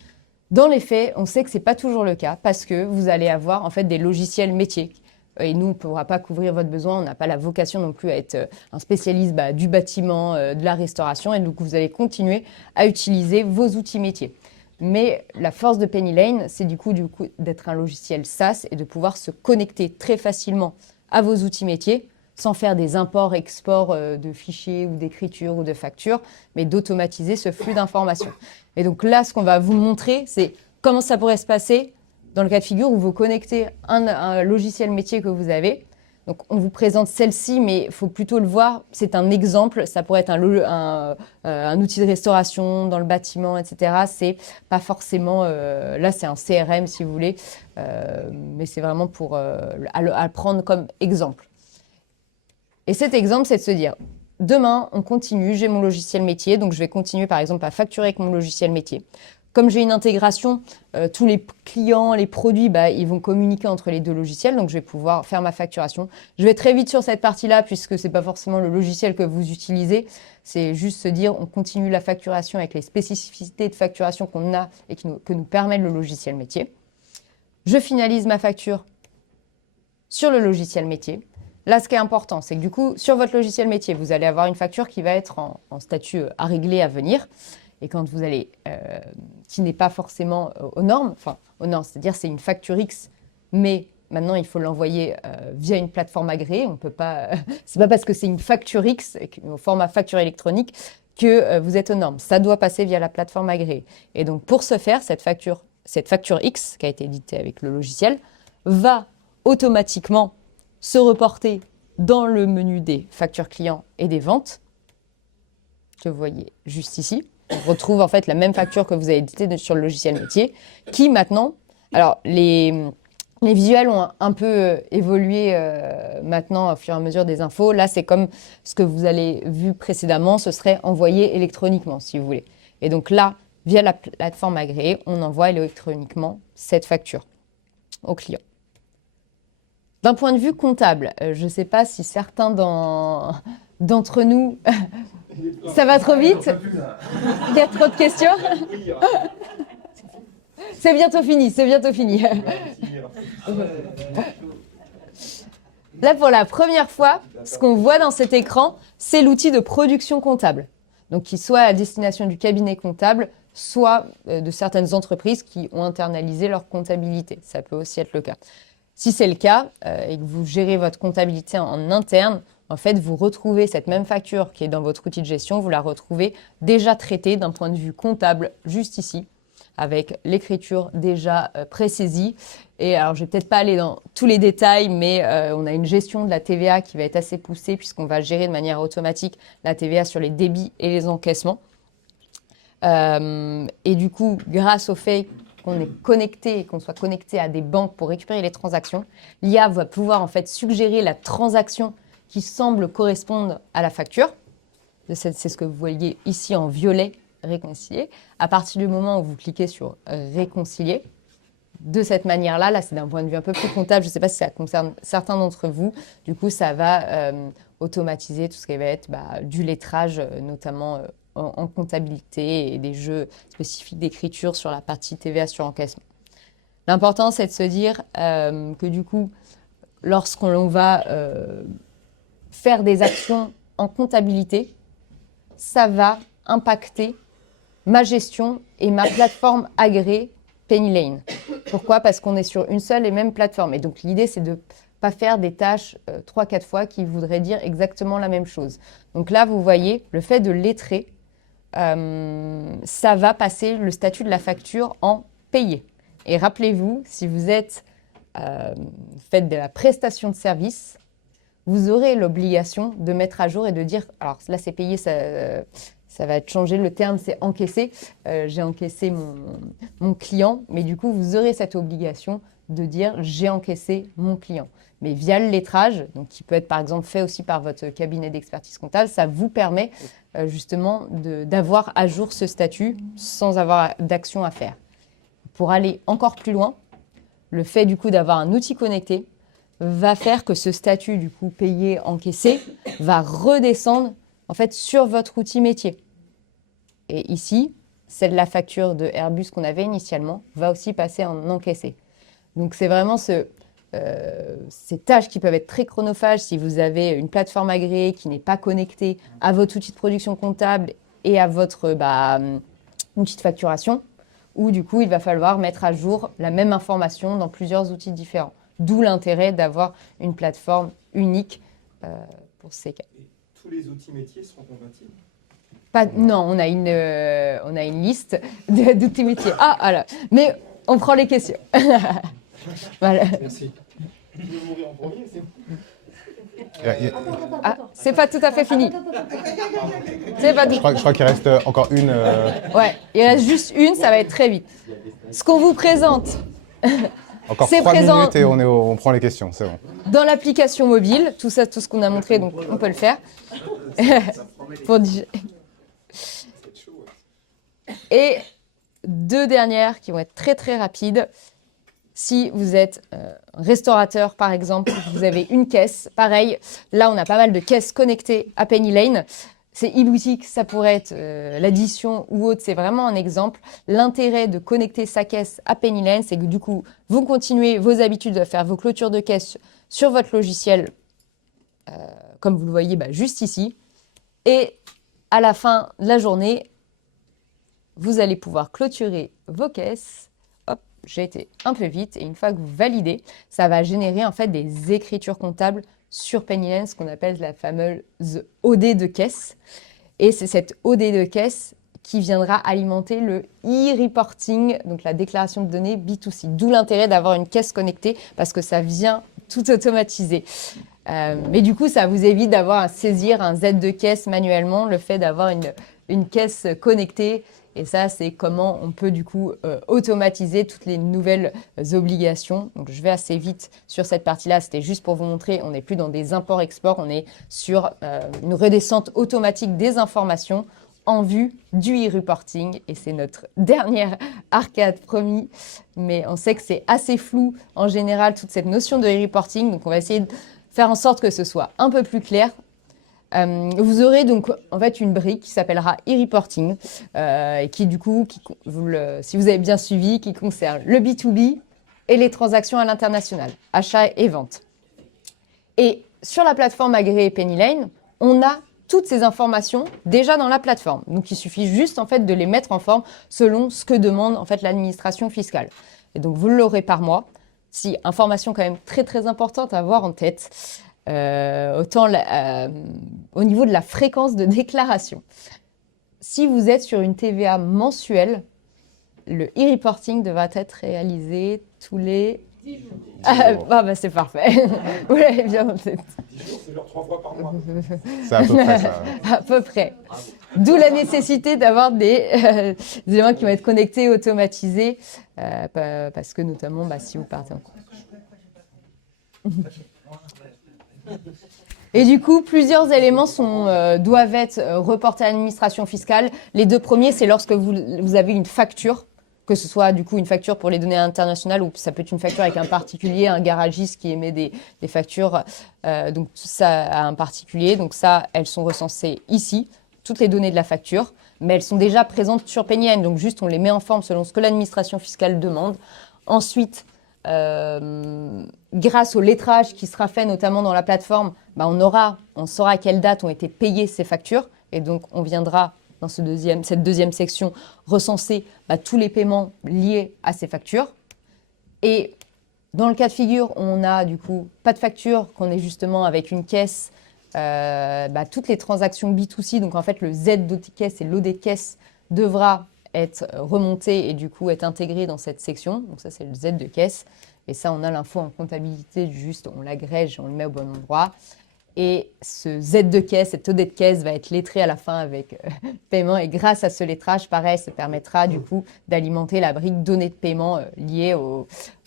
Dans les faits, on sait que ce n'est pas toujours le cas parce que vous allez avoir en fait des logiciels métiers. Et nous, on ne pourra pas couvrir votre besoin. On n'a pas la vocation non plus à être un spécialiste du bâtiment, de la restauration. Et donc, vous allez continuer à utiliser vos outils métiers. Mais la force de Pennyline, c'est du coup d'être un logiciel SaaS et de pouvoir se connecter très facilement à vos outils métiers sans faire des imports, exports de fichiers ou d'écriture ou de factures, mais d'automatiser ce flux d'informations. Et donc là, ce qu'on va vous montrer, c'est comment ça pourrait se passer dans le cas de figure où vous connectez un logiciel métier que vous avez. Donc, on vous présente celle-ci, mais il faut plutôt le voir. C'est un exemple. Ça pourrait être un outil de restauration dans le bâtiment, etc. C'est pas forcément... là, c'est un CRM, si vous voulez. Mais c'est vraiment pour à le prendre comme exemple. Et cet exemple, c'est de se dire, demain, on continue. J'ai mon logiciel métier. Donc, je vais continuer, par exemple, à facturer avec mon logiciel métier. Comme j'ai une intégration, tous les clients, les produits, ils vont communiquer entre les deux logiciels. Donc, je vais pouvoir faire ma facturation. Je vais très vite sur cette partie-là puisque ce n'est pas forcément le logiciel que vous utilisez. C'est juste se dire, on continue la facturation avec les spécificités de facturation qu'on a et que nous permet le logiciel métier. Je finalise ma facture sur le logiciel métier. Là, ce qui est important, c'est que du coup, sur votre logiciel métier, vous allez avoir une facture qui va être en statut à régler à venir. Et quand vous allez, qui n'est pas forcément aux normes, c'est-à-dire c'est une facture X, mais maintenant il faut l'envoyer via une plateforme agréée. On peut pas, c'est pas parce que c'est une facture X au format facture électronique que vous êtes aux normes. Ça doit passer via la plateforme agréée. Et donc pour ce faire, cette facture X qui a été éditée avec le logiciel va automatiquement se reporter dans le menu des factures clients et des ventes que vous voyez juste ici. On retrouve en fait la même facture que vous avez éditée sur le logiciel métier, qui maintenant, alors les visuels ont un peu évolué maintenant au fur et à mesure des infos. Là, c'est comme ce que vous avez vu précédemment, ce serait envoyé électroniquement, si vous voulez. Et donc là, via la plateforme agréée, on envoie électroniquement cette facture au client. D'un point de vue comptable, je ne sais pas si certains d'entre nous... Ça va trop vite? Il y a trop de questions? C'est bientôt fini, c'est bientôt fini. Là, pour la première fois, ce qu'on voit dans cet écran, c'est l'outil de production comptable. Donc, qui soit à destination du cabinet comptable, soit de certaines entreprises qui ont internalisé leur comptabilité. Ça peut aussi être le cas. Si c'est le cas et que vous gérez votre comptabilité en interne, en fait, vous retrouvez cette même facture qui est dans votre outil de gestion, vous la retrouvez déjà traitée d'un point de vue comptable, juste ici, avec l'écriture déjà pré-saisie. Et alors, je ne vais peut-être pas aller dans tous les détails, mais on a une gestion de la TVA qui va être assez poussée puisqu'on va gérer de manière automatique la TVA sur les débits et les encaissements. Et du coup, grâce au fait qu'on est connecté, qu'on soit connecté à des banques pour récupérer les transactions, l'IA va pouvoir en fait suggérer la transaction qui semble correspondre à la facture. C'est ce que vous voyez ici en violet, réconcilier. À partir du moment où vous cliquez sur réconcilier, de cette manière-là, là c'est d'un point de vue un peu plus comptable, je ne sais pas si ça concerne certains d'entre vous, du coup ça va automatiser tout ce qui va être du lettrage, notamment en comptabilité et des jeux spécifiques d'écriture sur la partie TVA sur encaissement. L'important c'est de se dire que du coup, lorsqu'on va faire des actions en comptabilité, ça va impacter ma gestion et ma plateforme agréée PennyLane. Pourquoi? Parce qu'on est sur une seule et même plateforme. Et donc, l'idée, c'est de ne pas faire des tâches 3-4 fois qui voudraient dire exactement la même chose. Donc là, vous voyez, le fait de lettrer, ça va passer le statut de la facture en payé. Et rappelez-vous, si vous êtes faites de la prestation de service, vous aurez l'obligation de mettre à jour et de dire, alors là c'est payé, ça va être changé, le terme c'est encaissé, j'ai encaissé mon client, mais du coup vous aurez cette obligation de dire j'ai encaissé mon client. Mais via le lettrage, donc qui peut être par exemple fait aussi par votre cabinet d'expertise comptable, ça vous permet justement d'avoir à jour ce statut sans avoir d'action à faire. Pour aller encore plus loin, le fait du coup d'avoir un outil connecté va faire que ce statut du coup payé, encaissé, va redescendre en fait sur votre outil métier. Et ici, celle de la facture de Airbus qu'on avait initialement va aussi passer en encaissé. Donc c'est vraiment ces tâches qui peuvent être très chronophages si vous avez une plateforme agréée qui n'est pas connectée à votre outil de production comptable et à votre outil de facturation, où du coup il va falloir mettre à jour la même information dans plusieurs outils différents. D'où l'intérêt d'avoir une plateforme unique pour ces cas. Et tous les outils métiers seront compatibles? Non, on a une liste d'outils métiers. Ah, voilà. Mais on prend les questions. Voilà. Merci. Je vais mourir en premier, c'est bon. Ah, c'est pas tout à fait fini. C'est pas tout. Je crois qu'il reste encore une. Ouais, il reste juste une, ça va être très vite. Ce qu'on vous présente Encore c'est 3 présent. minutes et on prend les questions, c'est bon. dans l'application mobile, tout ça, tout ce qu'on a montré, donc on peut le faire. Pour Et deux dernières qui vont être très très rapides. Si vous êtes restaurateur, par exemple, vous avez une caisse, pareil, là on a pas mal de caisses connectées à Penny Lane. C'est e-boutique, ça pourrait être l'addition ou autre, c'est vraiment un exemple. L'intérêt de connecter sa caisse à Penny Lane, c'est que du coup, vous continuez vos habitudes de faire vos clôtures de caisse sur votre logiciel, comme vous le voyez juste ici. Et à la fin de la journée, vous allez pouvoir clôturer vos caisses. Hop, j'ai été un peu vite. Et une fois que vous validez, ça va générer en fait des écritures comptables sur Penny Lane, ce qu'on appelle la fameuse OD de caisse. Et c'est cette OD de caisse qui viendra alimenter le e-reporting, donc la déclaration de données B2C. D'où l'intérêt d'avoir une caisse connectée parce que ça vient tout automatiser. Mais du coup, ça vous évite d'avoir à saisir un Z de caisse manuellement, le fait d'avoir une caisse connectée. Et ça, c'est comment on peut du coup automatiser toutes les nouvelles obligations. Donc, je vais assez vite sur cette partie-là. C'était juste pour vous montrer, on n'est plus dans des imports-exports, on est sur une redescente automatique des informations en vue du e-reporting. Et c'est notre dernière arcade, promis. Mais on sait que c'est assez flou en général, toute cette notion de e-reporting. Donc, on va essayer de faire en sorte que ce soit un peu plus clair. Vous aurez donc en fait une brique qui s'appellera e-reporting et qui du coup, si vous avez bien suivi, qui concerne le B2B et les transactions à l'international, achat et vente. Et sur la plateforme agréée Penny Lane, on a toutes ces informations déjà dans la plateforme. Donc il suffit juste en fait de les mettre en forme selon ce que demande en fait l'administration fiscale. Et donc vous l'aurez par mois. Si information quand même très très importante à avoir en tête. Autant au niveau de la fréquence de déclaration. Si vous êtes sur une TVA mensuelle, le e-reporting devra être réalisé tous les 10 jours. C'est parfait. Vous l'avez bien en tête. 10 jours, c'est genre 3 fois par mois. C'est à peu près ça. À peu près. D'où la nécessité d'avoir des éléments qui vont être connectés, automatisés, parce que notamment, si vous partez en Et du coup, plusieurs éléments doivent être reportés à l'administration fiscale. Les deux premiers, c'est lorsque vous avez une facture, que ce soit du coup une facture pour les données internationales ou ça peut être une facture avec un particulier, un garagiste qui émet des factures donc ça à un particulier. Donc ça, elles sont recensées ici, toutes les données de la facture, mais elles sont déjà présentes sur Penny Lane. Donc juste, on les met en forme selon ce que l'administration fiscale demande. Ensuite, grâce au lettrage qui sera fait notamment dans la plateforme, on saura à quelle date ont été payées ces factures et donc on viendra dans cette deuxième section recenser tous les paiements liés à ces factures. Et dans le cas de figure, on a du coup pas de facture, qu'on est justement avec une caisse, toutes les transactions B2C, donc en fait le Z de caisse et l'OD de caisse devra être remonté et du coup être intégré dans cette section. Donc ça, c'est le Z de caisse. Et ça, on a l'info en comptabilité, juste on l'agrège, on le met au bon endroit. Et ce Z de caisse, cette OD de caisse va être lettré à la fin avec paiement. Et grâce à ce lettrage, pareil, ça permettra du coup d'alimenter la brique données de paiement liée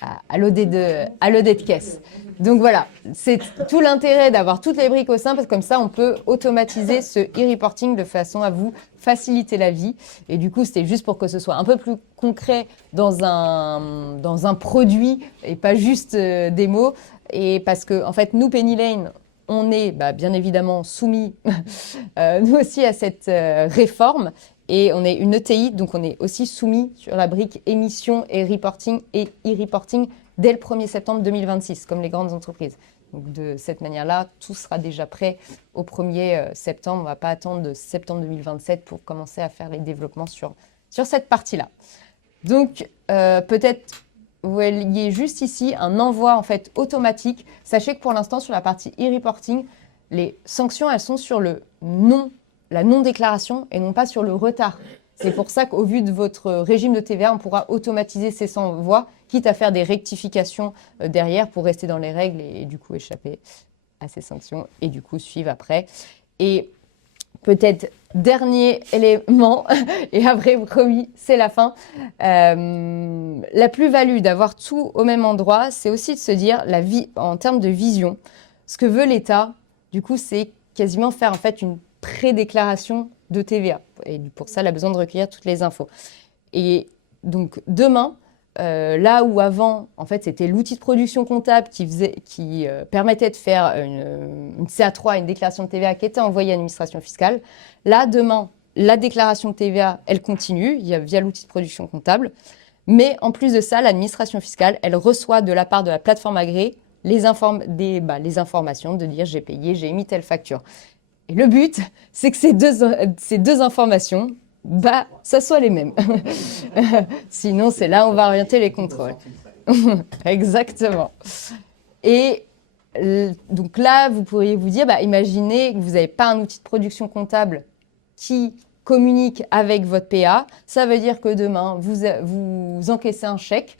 à l'OD de caisse. Donc voilà, c'est tout l'intérêt d'avoir toutes les briques au sein, parce que comme ça, on peut automatiser ce e-reporting de façon à vous faciliter la vie. Et du coup, c'était juste pour que ce soit un peu plus concret dans un produit et pas juste des mots. Et parce que, en fait, nous, Penny Lane, on est bien évidemment soumis, nous aussi, à cette réforme. Et on est une ETI, donc on est aussi soumis sur la brique émission et reporting et e-reporting dès le 1er septembre 2026, comme les grandes entreprises. Donc de cette manière-là, tout sera déjà prêt au 1er septembre. On ne va pas attendre de septembre 2027 pour commencer à faire les développements sur cette partie-là. Donc peut-être vous voyez juste ici un envoi en fait automatique. Sachez que pour l'instant, sur la partie e-reporting, les sanctions, elles sont sur la non-déclaration et non pas sur le retard. C'est pour ça qu'au vu de votre régime de TVA, on pourra automatiser ces envois, quitte à faire des rectifications derrière pour rester dans les règles et du coup échapper à ces sanctions et du coup suivent après. Et peut-être dernier élément, et après, promis, c'est la fin. La plus-value d'avoir tout au même endroit, c'est aussi de se dire, en termes de vision, ce que veut l'État, du coup, c'est quasiment faire en fait une pré-déclaration de TVA. Et pour ça, il a besoin de recueillir toutes les infos. Et donc, demain, là où avant, en fait, c'était l'outil de production comptable qui permettait de faire une CA3, une déclaration de TVA qui était envoyée à l'administration fiscale. Là, demain, la déclaration de TVA, elle continue via l'outil de production comptable. Mais en plus de ça, l'administration fiscale, elle reçoit de la part de la plateforme agréée les informations de dire j'ai payé, j'ai émis telle facture. Et le but, c'est que ces deux informations, ça soit les mêmes. Sinon, c'est là où on va orienter les contrôles. Exactement. Et donc là, vous pourriez vous dire, imaginez que vous n'avez pas un outil de production comptable qui communique avec votre PA. Ça veut dire que demain, vous encaissez un chèque,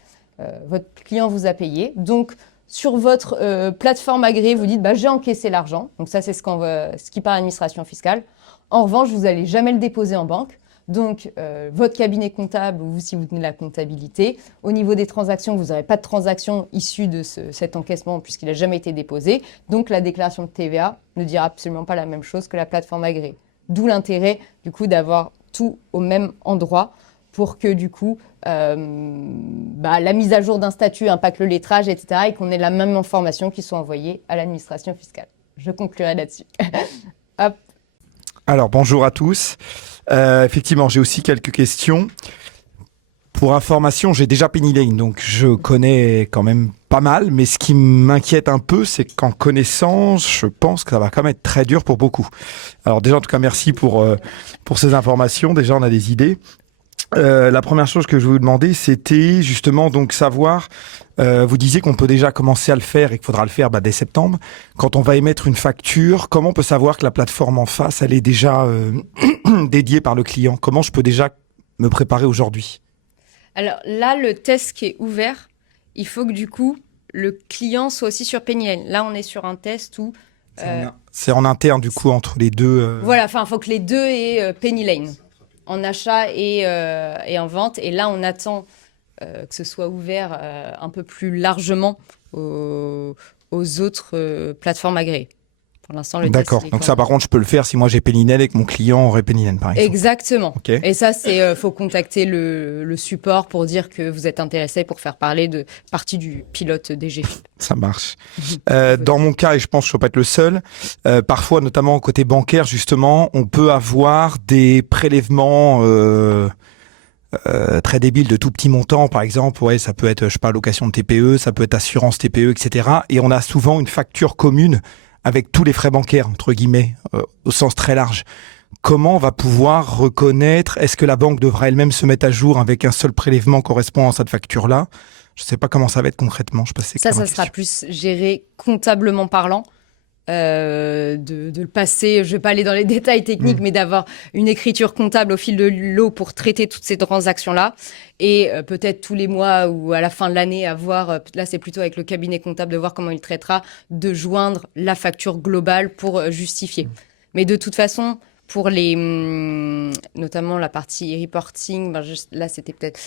votre client vous a payé. Donc, sur votre plateforme agréée, vous dites j'ai encaissé l'argent. Donc ça, c'est ce qui part à l'administration fiscale. En revanche, vous n'allez jamais le déposer en banque. Donc, votre cabinet comptable, ou si vous tenez la comptabilité, au niveau des transactions, vous n'aurez pas de transactions issues de cet encaissement puisqu'il n'a jamais été déposé. Donc, la déclaration de TVA ne dira absolument pas la même chose que la plateforme agréée. D'où l'intérêt, du coup, d'avoir tout au même endroit pour que, du coup, la mise à jour d'un statut impacte le lettrage, etc. et qu'on ait la même information qui soit envoyée à l'administration fiscale. Je conclurai là-dessus. Hop. Alors, bonjour à tous. Effectivement, j'ai aussi quelques questions. Pour information, j'ai déjà Penny Lane, donc je connais quand même pas mal, mais ce qui m'inquiète un peu, c'est qu'en connaissant, je pense que ça va quand même être très dur pour beaucoup. Alors déjà, en tout cas, merci pour ces informations. Déjà, on a des idées. La première chose que je voulais vous demander, c'était justement donc savoir, vous disiez qu'on peut déjà commencer à le faire et qu'il faudra le faire dès septembre. Quand on va émettre une facture, comment on peut savoir que la plateforme en face, elle est déjà dédiée par le client? Comment je peux déjà me préparer aujourd'hui? Alors là, le test qui est ouvert, il faut que du coup, le client soit aussi sur Penny Lane. Là, on est sur un test où... C'est en interne du coup entre les deux. Voilà, il faut que les deux aient Penny Lane en achat et en vente. Et là, on attend que ce soit ouvert un peu plus largement aux autres plateformes agréées. Pour l'instant, le D'accord. test, Donc ça, par contre, je peux le faire si moi j'ai Penny Lane et que mon client aurait Penny Lane, par exemple. Exactement. Okay. Et ça, faut contacter le support pour dire que vous êtes intéressé pour faire parler de partie du pilote DGFIP. Ça marche. Dans mon cas, et je pense que je ne peux pas être le seul, parfois, notamment côté bancaire, justement, on peut avoir des prélèvements très débiles de tout petits montants. Par exemple, ça peut être, location de TPE, ça peut être assurance TPE, etc. Et on a souvent une facture commune avec tous les frais bancaires, entre guillemets, au sens très large. Comment on va pouvoir reconnaître, est-ce que la banque devra elle-même se mettre à jour avec un seul prélèvement correspondant à cette facture-là? Je ne sais pas comment ça va être concrètement. Je sais pas, ça sera plus géré comptablement parlant. De le passer, je ne vais pas aller dans les détails techniques, mais d'avoir une écriture comptable au fil de l'eau pour traiter toutes ces transactions-là. Et peut-être tous les mois ou à la fin de l'année, là c'est plutôt avec le cabinet comptable de voir comment il traitera, de joindre la facture globale pour justifier. Mais de toute façon, pour notamment la partie reporting, là c'était peut-être,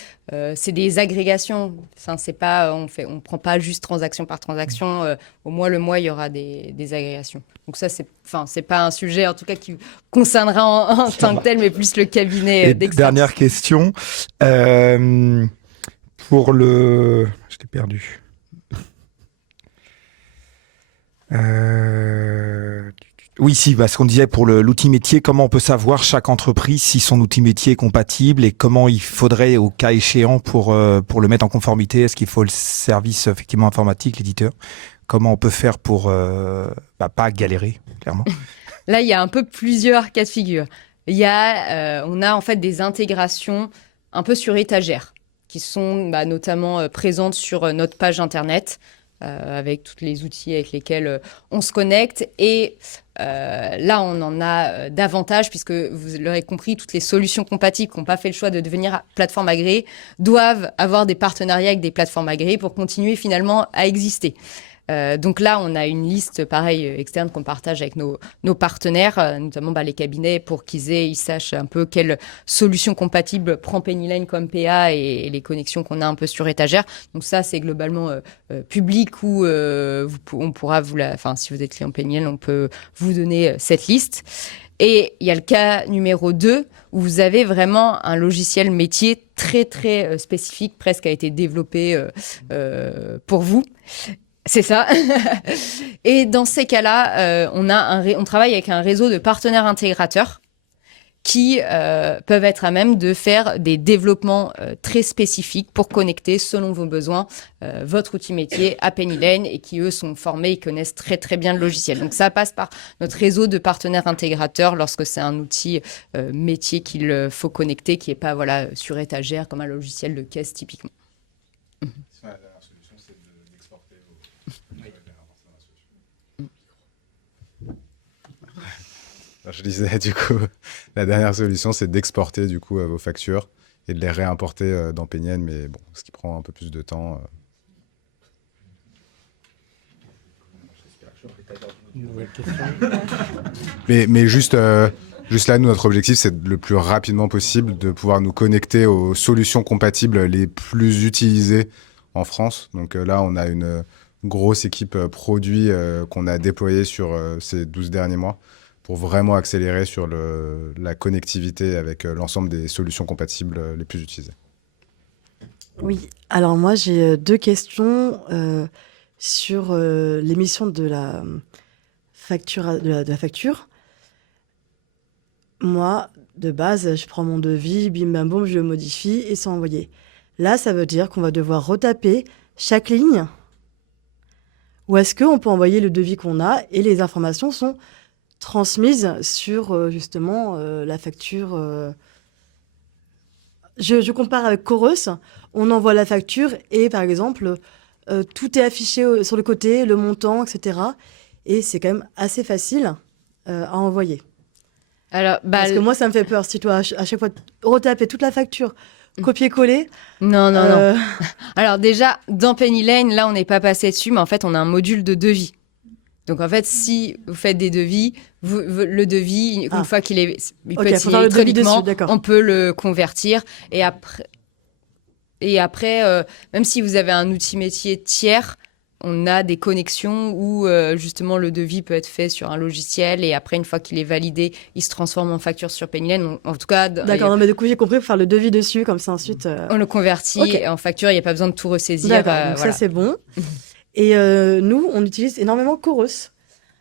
c'est des agrégations. Enfin, c'est pas, on prend pas juste transaction par transaction. Au mois le mois, il y aura des agrégations. Donc ça, c'est pas un sujet en tout cas qui concernera en tant que tel, mais plus le cabinet d'expertise. Dernière question pour je l'ai perdu. Oui, ce qu'on disait pour l'outil métier, comment on peut savoir chaque entreprise si son outil métier est compatible et comment il faudrait, au cas échéant, pour le mettre en conformité? Est-ce qu'il faut le service effectivement informatique, l'éditeur? Comment on peut faire pour pas galérer, clairement? Là, il y a un peu plusieurs cas de figure. On a en fait des intégrations un peu sur étagère qui sont notamment présentes sur notre page internet. Avec tous les outils avec lesquels on se connecte. Et là, on en a davantage, puisque vous l'aurez compris, toutes les solutions compatibles qui n'ont pas fait le choix de devenir plateforme agréée doivent avoir des partenariats avec des plateformes agréées pour continuer finalement à exister. Donc là, on a une liste, pareil, externe qu'on partage avec nos partenaires, notamment les cabinets, pour ils sachent un peu quelle solution compatible prend Pennyline comme PA et les connexions qu'on a un peu sur étagère. Donc ça, c'est globalement public où on pourra si vous êtes client Pennyline, on peut vous donner cette liste. Et il y a le cas numéro 2, où vous avez vraiment un logiciel métier très, très spécifique, presque a été développé pour vous. C'est ça. Et dans ces cas-là, on travaille avec un réseau de partenaires intégrateurs qui peuvent être à même de faire des développements très spécifiques pour connecter, selon vos besoins, votre outil métier à Pennyline et qui, eux, sont formés et connaissent très, très bien le logiciel. Donc, ça passe par notre réseau de partenaires intégrateurs lorsque c'est un outil métier qu'il faut connecter, qui n'est pas sur étagère comme un logiciel de caisse typiquement. La dernière solution, c'est d'exporter Je disais, du coup, la dernière solution, c'est d'exporter du coup vos factures et de les réimporter dans Pennyline, mais bon, ce qui prend un peu plus de temps. Une nouvelle question. Mais juste là, nous, notre objectif, c'est le plus rapidement possible de pouvoir nous connecter aux solutions compatibles les plus utilisées en France. Donc là, on a une grosse équipe produit qu'on a déployée sur ces 12 derniers mois pour vraiment accélérer sur la connectivité avec l'ensemble des solutions compatibles les plus utilisées. Oui, alors moi j'ai 2 questions sur l'émission de la facture, de la facture. Moi, de base, je prends mon devis, bim bam boum, je le modifie et c'est envoyé. Là, ça veut dire qu'on va devoir retaper chaque ligne. Ou est-ce qu'on peut envoyer le devis qu'on a et les informations sont transmises sur justement la facture. Je compare avec Chorus, on envoie la facture et par exemple tout est affiché sur le côté, le montant, etc. Et c'est quand même assez facile à envoyer. Alors, Parce que moi ça me fait peur si toi à chaque fois retaper toute la facture, copier-coller. Non. Alors déjà, dans Pennyline, là, on n'est pas passé dessus, mais en fait, on a un module de devis. Donc en fait, si vous faites des devis, le devis, une fois qu'il est, peut être signé électroniquement, on peut le convertir. Et après, même si vous avez un outil métier tiers, on a des connexions où justement le devis peut être fait sur un logiciel et après, une fois qu'il est validé, il se transforme en facture sur Pennyline. En tout cas, d'accord, non, mais du coup, j'ai compris, pour faire le devis dessus, comme ça ensuite. On le convertit en facture, il n'y a pas besoin de tout ressaisir. D'accord, donc ça c'est bon. Et nous, on utilise énormément Chorus.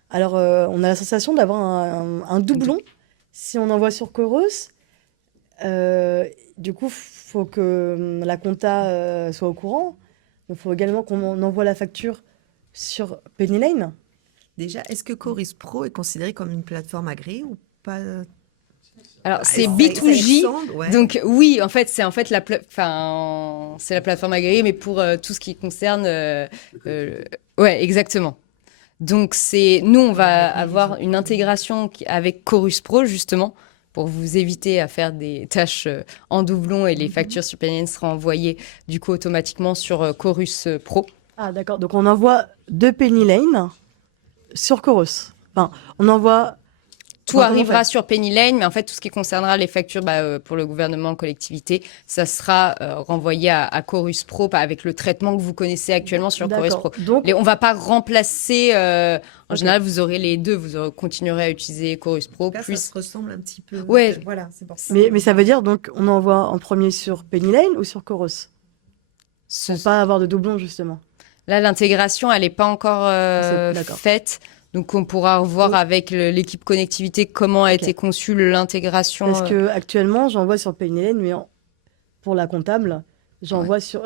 Alors, on a la sensation d'avoir un doublon si on envoie sur Chorus. Du coup, il faut que la compta soit au courant. Il faut également qu'on envoie la facture sur Pennyline. Déjà, est-ce que Chorus Pro est considéré comme une plateforme agréée ou pas? Alors, c'est B2J, donc oui, en fait, c'est la plateforme agréée, mais pour tout ce qui concerne... ouais, exactement. Donc, nous, on va avoir une intégration avec Chorus Pro, justement, pour vous éviter à faire des tâches en doublon et les factures sur Pennyline seront envoyées, du coup, automatiquement sur Chorus Pro. Ah, d'accord. Donc, on envoie de Pennyline sur Chorus. Enfin, on envoie... Tout arrivera sur Pennyline, mais en fait, tout ce qui concernera les factures pour le gouvernement, collectivité, ça sera renvoyé à Chorus Pro avec le traitement que vous connaissez actuellement sur Chorus Pro. Donc, on ne va pas remplacer... en général, vous aurez les deux. Vous continuerez à utiliser Chorus Pro. Là, ça se ressemble un petit peu. Ouais. Voilà, c'est pour ça. Mais ça veut dire, donc, on envoie en premier sur Pennyline ou sur Chorus? Pour pas avoir de doublons, justement. Là, l'intégration, elle n'est pas encore faite. Donc, on pourra revoir avec l'équipe connectivité comment a été conçue l'intégration. Parce que actuellement, j'envoie sur Pennyline, mais pour la comptable, j'envoie sur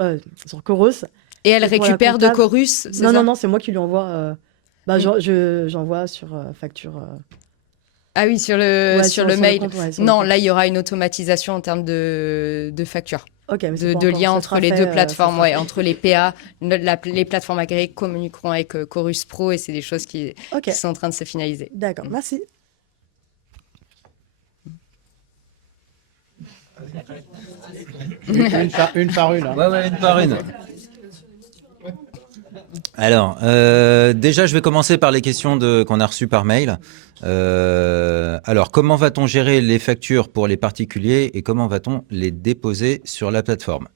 Chorus. Et elle récupère de Chorus, c'est ça? Non, c'est moi qui lui envoie. J'envoie sur facture. Ah oui, sur le mail. Compte, non, là, il y aura une automatisation en termes de facture. Okay, de lien entre les deux plateformes, entre les PA, les plateformes agréées communiqueront avec Chorus Pro et c'est des choses qui sont en train de se finaliser. D'accord, merci. Une par une. Hein. Ouais, une par une. Alors, déjà, je vais commencer par les questions qu'on a reçues par mail. Alors, comment va-t-on gérer les factures pour les particuliers et comment va-t-on les déposer sur la plateforme?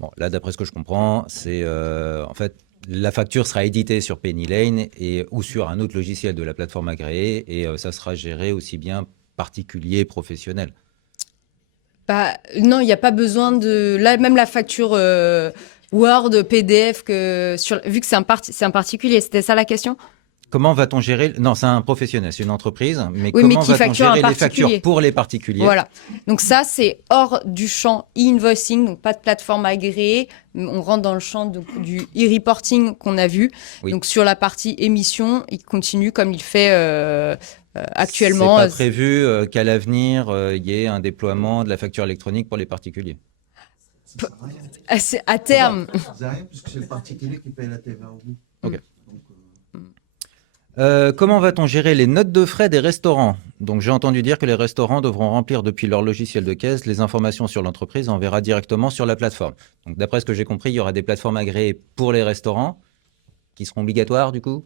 Bon, là, d'après ce que je comprends, c'est en fait, la facture sera éditée sur Penny Lane ou sur un autre logiciel de la plateforme agréée et ça sera géré aussi bien particulier, professionnel. Bah, non, il n'y a pas besoin de... Là, même la facture Word, PDF, vu que c'est un particulier, c'était ça la question? Comment va-t-on gérer... Non, c'est un professionnel, c'est une entreprise, mais Oui, mais comment qui va-t-on facture un gérer les particulier. factures pour les particuliers? Voilà. Donc ça, c'est hors du champ e-invoicing, donc pas de plateforme agréée. On rentre dans le champ du e-reporting qu'on a vu. Oui. Donc sur la partie émission, il continue comme il fait actuellement. C'est pas prévu qu'à l'avenir, il y ait un déploiement de la facture électronique pour les particuliers. À terme. Puisque c'est le particulier qui paye la TVA au bout. Ok. Comment va-t-on gérer les notes de frais des restaurants? Donc j'ai entendu dire que les restaurants devront remplir depuis leur logiciel de caisse les informations sur l'entreprise et on verra directement sur la plateforme. Donc d'après ce que j'ai compris, il y aura des plateformes agréées pour les restaurants qui seront obligatoires du coup?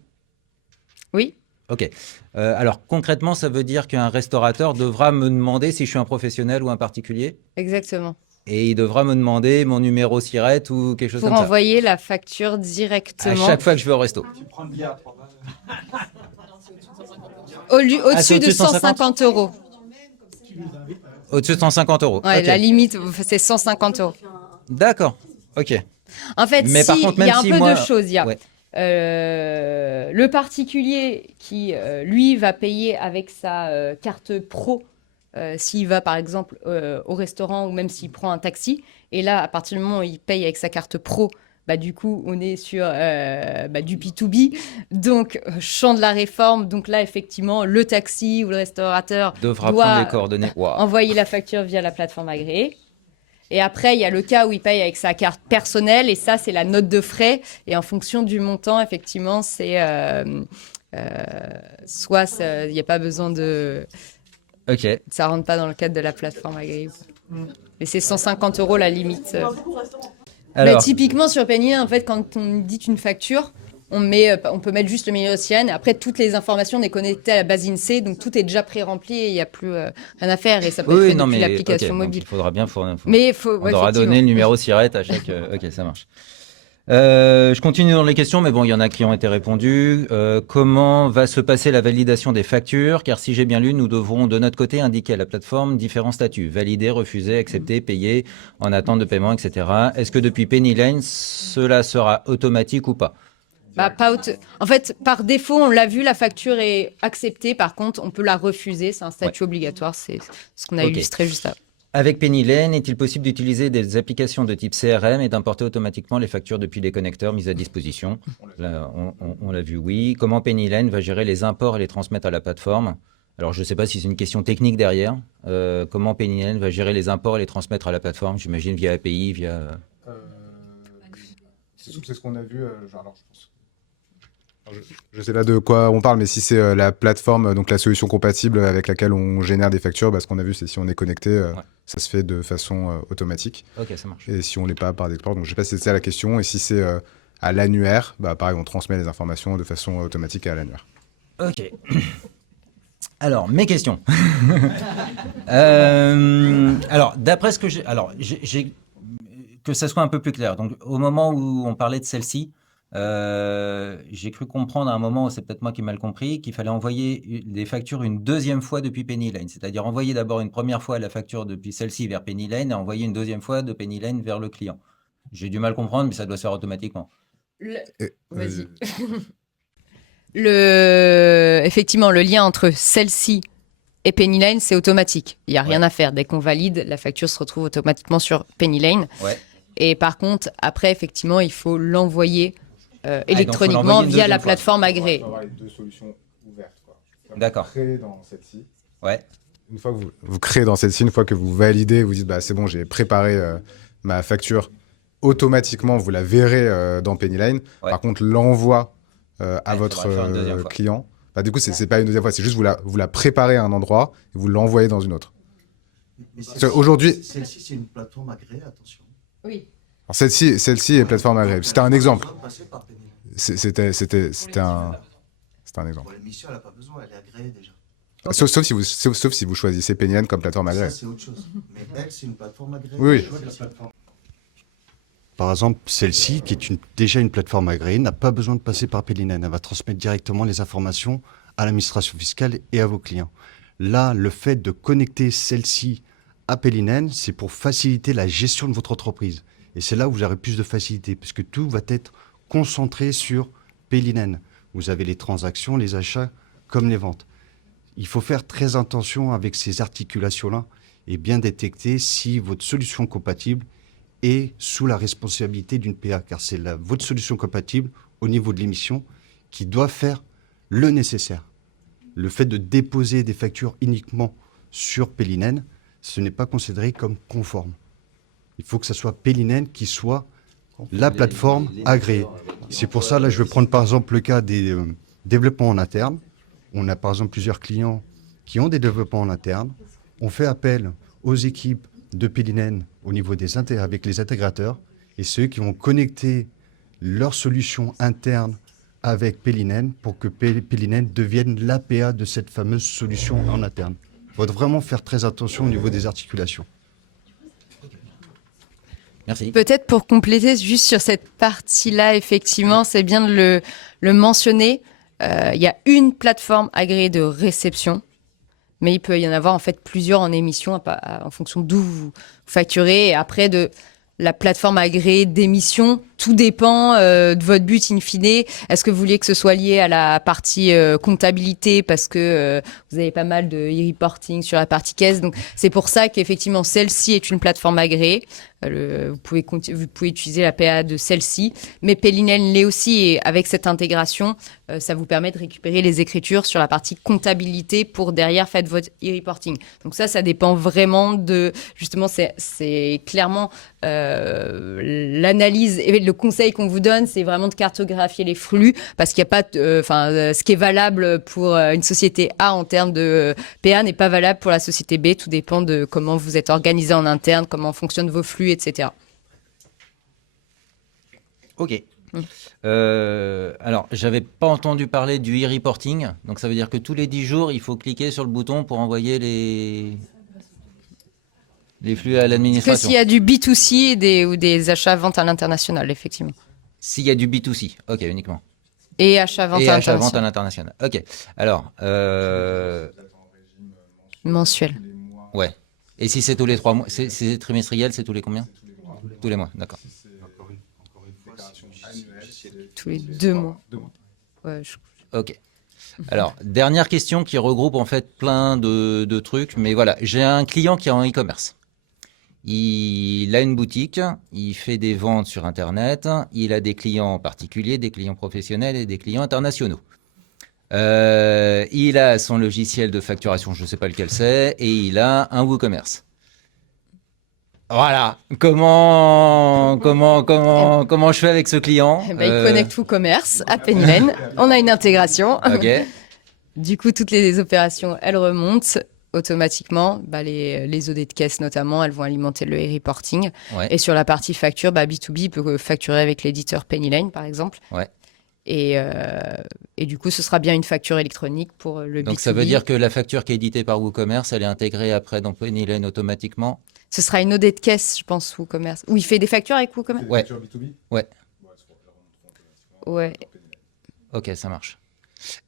Oui. Ok. Alors concrètement, ça veut dire qu'un restaurateur devra me demander si je suis un professionnel ou un particulier? Exactement. Et il devra me demander mon numéro SIRET ou quelque chose Pour comme ça? envoyer la facture directement. À chaque fois que je vais au resto. Tu prends le billet à 3 balles. Au-dessus de 150 euros. Au-dessus de 150 euros. Ouais, Ok. la limite, c'est 150 euros. D'accord. Ok. En fait, Mais par contre, il y même a un si peu moi- de choses. Il y a Ouais. le particulier qui, lui, va payer avec sa carte pro s'il va, par exemple, au restaurant ou même s'il prend un taxi. Et là, à partir du moment où il paye avec sa carte pro, bah, du coup, on est sur du B2B. Donc, champ de la réforme. Donc là, effectivement, le taxi ou le restaurateur Devra doit prendre les coordonnées. Waouh. envoyer la facture via la plateforme agréée. Et après, il y a le cas où il paye avec sa carte personnelle, et ça, c'est la note de frais. Et en fonction du montant, effectivement, c'est soit il n'y a pas besoin de... Ok. Ça rentre pas dans le cadre de la plateforme agréée. Mais c'est 150 euros la limite. Mais Alors, typiquement, sur Penny, en fait, quand on dit une facture, on peut mettre juste le milieu océan. Après, toutes les informations, on est connecté à la base INSEE, donc tout est déjà pré-rempli et il n'y a plus rien à faire. Et ça peut être oui, fait non, depuis mais l'application ok, donc mobile. il faudra bien. Mais faut, on aura donné le numéro SIRET à chaque. Ok, ça marche. Je continue dans les questions, mais bon, il y en a qui ont été répondues. Comment va se passer la validation des factures? Car si j'ai bien lu, nous devrons de notre côté indiquer à la plateforme différents statuts: valider, refuser, accepter, payer, en attente de paiement, etc. Est-ce que depuis Penny Lane, cela sera automatique ou pas? Bah, en fait, par défaut, on l'a vu, la facture est acceptée. Par contre, on peut la refuser. C'est un statut obligatoire. C'est ce qu'on a Ok. illustré juste avant. Avec Penny Lane, est-il possible d'utiliser des applications de type CRM et d'importer automatiquement les factures depuis les connecteurs mis à disposition? Là, on l'a vu, oui. Comment Penny Lane va gérer les imports et les transmettre à la plateforme? Alors, je ne sais pas si c'est une question technique derrière. Comment Penny Lane va gérer les imports et les transmettre à la plateforme? J'imagine via API, via... C'est ce qu'on a vu. Alors, je pense. Je sais pas de quoi on parle, mais si c'est la plateforme, donc la solution compatible avec laquelle on génère des factures, bah, ce qu'on a vu, c'est si on est connecté, ça se fait de façon automatique. Ok, ça marche. Et si on l'est pas par d'export, donc je sais pas si c'est ça la question. Et si c'est à l'annuaire, bah, pareil, on transmet les informations de façon automatique à l'annuaire. Ok. Alors, mes questions. Alors, d'après ce que j'ai... Alors, que ça soit un peu plus clair. Donc, au moment où on parlait de celle-ci, j'ai cru comprendre à un moment, c'est peut-être moi qui ai mal compris, qu'il fallait envoyer des factures une deuxième fois depuis Penny Lane. C'est-à-dire envoyer d'abord une première fois la facture depuis celle-ci vers Penny Lane et envoyer une deuxième fois de Penny Lane vers le client. J'ai du mal comprendre, mais ça doit se faire automatiquement. Vas-y. Effectivement, le lien entre celle-ci et Penny Lane, c'est automatique. Il n'y a rien à faire. Dès qu'on valide, la facture se retrouve automatiquement sur Penny Lane. Ouais. Et par contre, après, effectivement, il faut l'envoyer donc, électroniquement faut l'envoyer une via la deuxième fois. plateforme agréée. On va avoir les deux solutions ouvertes. D'accord. Vous créez dans celle-ci. Ouais. Une fois que vous créez dans celle-ci, une fois que vous validez, vous dites bah, c'est bon, j'ai préparé ma facture. Automatiquement, vous la verrez dans Penny Lane. Ouais. Par contre, l'envoi à il votre faudra le faire une deuxième fois. client, bah, du coup, c'est pas une deuxième fois, c'est juste vous la préparez à un endroit et vous l'envoyez dans une autre. Aujourd'hui, Celle-ci, c'est une plateforme agréée, attention. Oui. alors celle-ci est plateforme agréable. C'était un exemple. Passer par Penny Lane. C'était un exemple. Pour l'émission, elle n'a pas besoin, elle est agréée déjà. Sauf si vous choisissez Pennyline comme plateforme agréée. Ça, c'est autre chose. Mais elle, c'est une plateforme agréée. Oui. Par exemple, celle-ci, qui est déjà une plateforme agréée, n'a pas besoin de passer par Pennyline. Elle va transmettre directement les informations à l'administration fiscale et à vos clients. Là, le fait de connecter celle-ci à Pennyline, c'est pour faciliter la gestion de votre entreprise. Et c'est là où vous aurez plus de facilité, puisque tout va être concentré sur Pennyline. Vous avez les transactions, les achats, comme les ventes. Il faut faire très attention avec ces articulations-là et bien détecter si votre solution compatible est sous la responsabilité d'une PA, car c'est votre solution compatible au niveau de l'émission qui doit faire le nécessaire. Le fait de déposer des factures uniquement sur Pennyline, ce n'est pas considéré comme conforme. Il faut que ce soit Pennyline qui soit la plateforme agréée. C'est pour ça, là, je vais prendre par exemple le cas des développements en interne. On a par exemple plusieurs clients qui ont des développements en interne. On fait appel aux équipes de Pennyline au niveau avec les intégrateurs et ceux qui vont connecter leurs solutions internes avec Pennyline pour que Pennyline devienne l'APA de cette fameuse solution en interne. Il faut vraiment faire très attention au niveau des articulations. Merci. Peut-être pour compléter juste sur cette partie-là, effectivement, c'est bien de le mentionner. Il y a une plateforme agréée de réception, mais il peut y en avoir en fait plusieurs en émission en fonction d'où vous facturez. Et après, de la plateforme agréée d'émission, tout dépend de votre but in fine. Est-ce que vous vouliez que ce soit lié à la partie comptabilité parce que vous avez pas mal de e-reporting sur la partie caisse. Donc c'est pour ça qu'effectivement celle-ci est une plateforme agréée. Vous pouvez utiliser la PA de celle-ci, mais Pennyline l'est aussi et avec cette intégration, ça vous permet de récupérer les écritures sur la partie comptabilité pour derrière faire votre e-reporting. Donc ça dépend vraiment de, justement, c'est clairement l'analyse et le conseil qu'on vous donne, c'est vraiment de cartographier les flux parce qu'il n'y a pas, ce qui est valable pour une société A en termes de PA n'est pas valable pour la société B. Tout dépend de comment vous êtes organisé en interne, comment fonctionnent vos flux, etc. Ok. Alors, j'avais pas entendu parler du e-reporting. Donc, ça veut dire que tous les 10 jours, il faut cliquer sur le bouton pour envoyer les flux à l'administration. Que s'il y a du B2C ou des achats-ventes à l'international, effectivement. S'il y a du B2C, ok, uniquement. Et achats-ventes à l'international. Vente à l'international. Ok. Alors, mensuel. Ouais. Et si c'est tous les 3 mois, c'est trimestriel, c'est tous les combien? Tous les mois, d'accord. Tous les 2 mois. Ouais, Ok. Alors, dernière question qui regroupe en fait plein de trucs, mais voilà, j'ai un client qui est en e-commerce. Il a une boutique, il fait des ventes sur Internet, il a des clients particuliers, des clients professionnels et des clients internationaux. Il a son logiciel de facturation, je ne sais pas lequel c'est, et il a un WooCommerce. Voilà. Comment je fais avec ce client? Il connecte WooCommerce à Pennyline. On a une intégration. Ok. Du coup, toutes les opérations, elles remontent automatiquement. Les OD de caisse notamment, elles vont alimenter le e-reporting. Ouais. Et sur la partie facture, B2B peut facturer avec l'éditeur Pennyline, par exemple. Ouais. Et du coup, ce sera bien une facture électronique pour le B2B. Donc, ça veut dire que la facture qui est éditée par WooCommerce, elle est intégrée après dans Pennyline automatiquement? Ce sera une OD de caisse, je pense, WooCommerce. Où il fait des factures avec WooCommerce? Ouais. B2B? Ouais. Ouais. Ok, ça marche.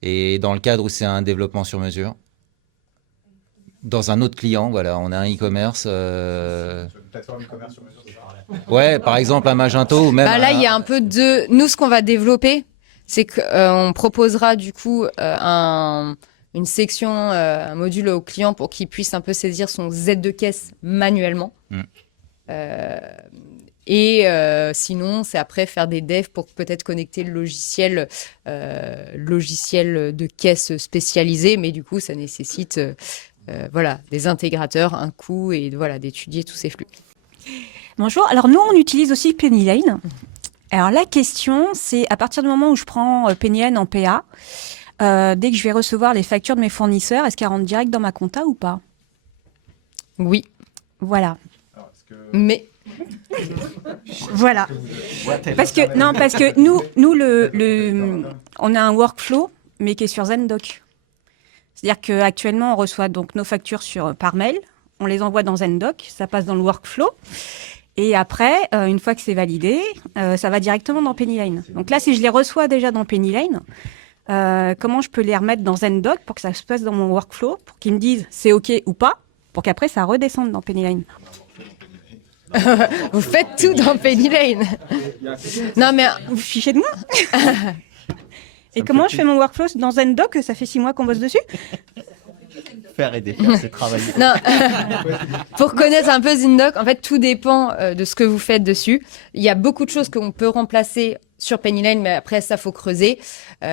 Et dans le cadre où c'est un développement sur mesure? Dans un autre client, voilà, on a un e-commerce. Une plateforme e-commerce sur mesure, Ouais, par exemple un Magento ou même. Là, il y a un peu de. Nous, ce qu'on va développer, c'est qu'on proposera du coup une section, un module au client pour qu'il puisse un peu saisir son Z de caisse manuellement. Sinon, c'est après faire des devs pour peut-être connecter le logiciel de caisse spécialisé, mais du coup, ça nécessite des intégrateurs, un coût et d'étudier tous ces flux. Bonjour, alors nous, on utilise aussi Pennyline. Alors la question, c'est à partir du moment où je prends Pennyline en PA, dès que je vais recevoir les factures de mes fournisseurs, est-ce qu'elles rentrent direct dans ma compta ou pas? Oui. Voilà. Alors, Mais Voilà. Parce que nous on a un workflow, mais qui est sur Zendoc. C'est-à-dire qu'actuellement, on reçoit donc nos factures par mail, on les envoie dans Zendoc, ça passe dans le workflow. Et après, une fois que c'est validé, ça va directement dans Pennyline. Donc là, si je les reçois déjà dans Pennyline, comment je peux les remettre dans Zendoc pour que ça se passe dans mon workflow, pour qu'ils me disent c'est OK ou pas, pour qu'après ça redescende dans Pennyline. Vous faites tout dans Pennyline. Non, mais vous fichez de moi. Et comment je fais mon workflow dans Zendoc? Ça fait 6 mois qu'on bosse dessus. Faire c'est travailler. Non, pour connaître un peu Zendoc, en fait, tout dépend de ce que vous faites dessus. Il y a beaucoup de choses qu'on peut remplacer sur Pennyline, mais après, ça, faut creuser.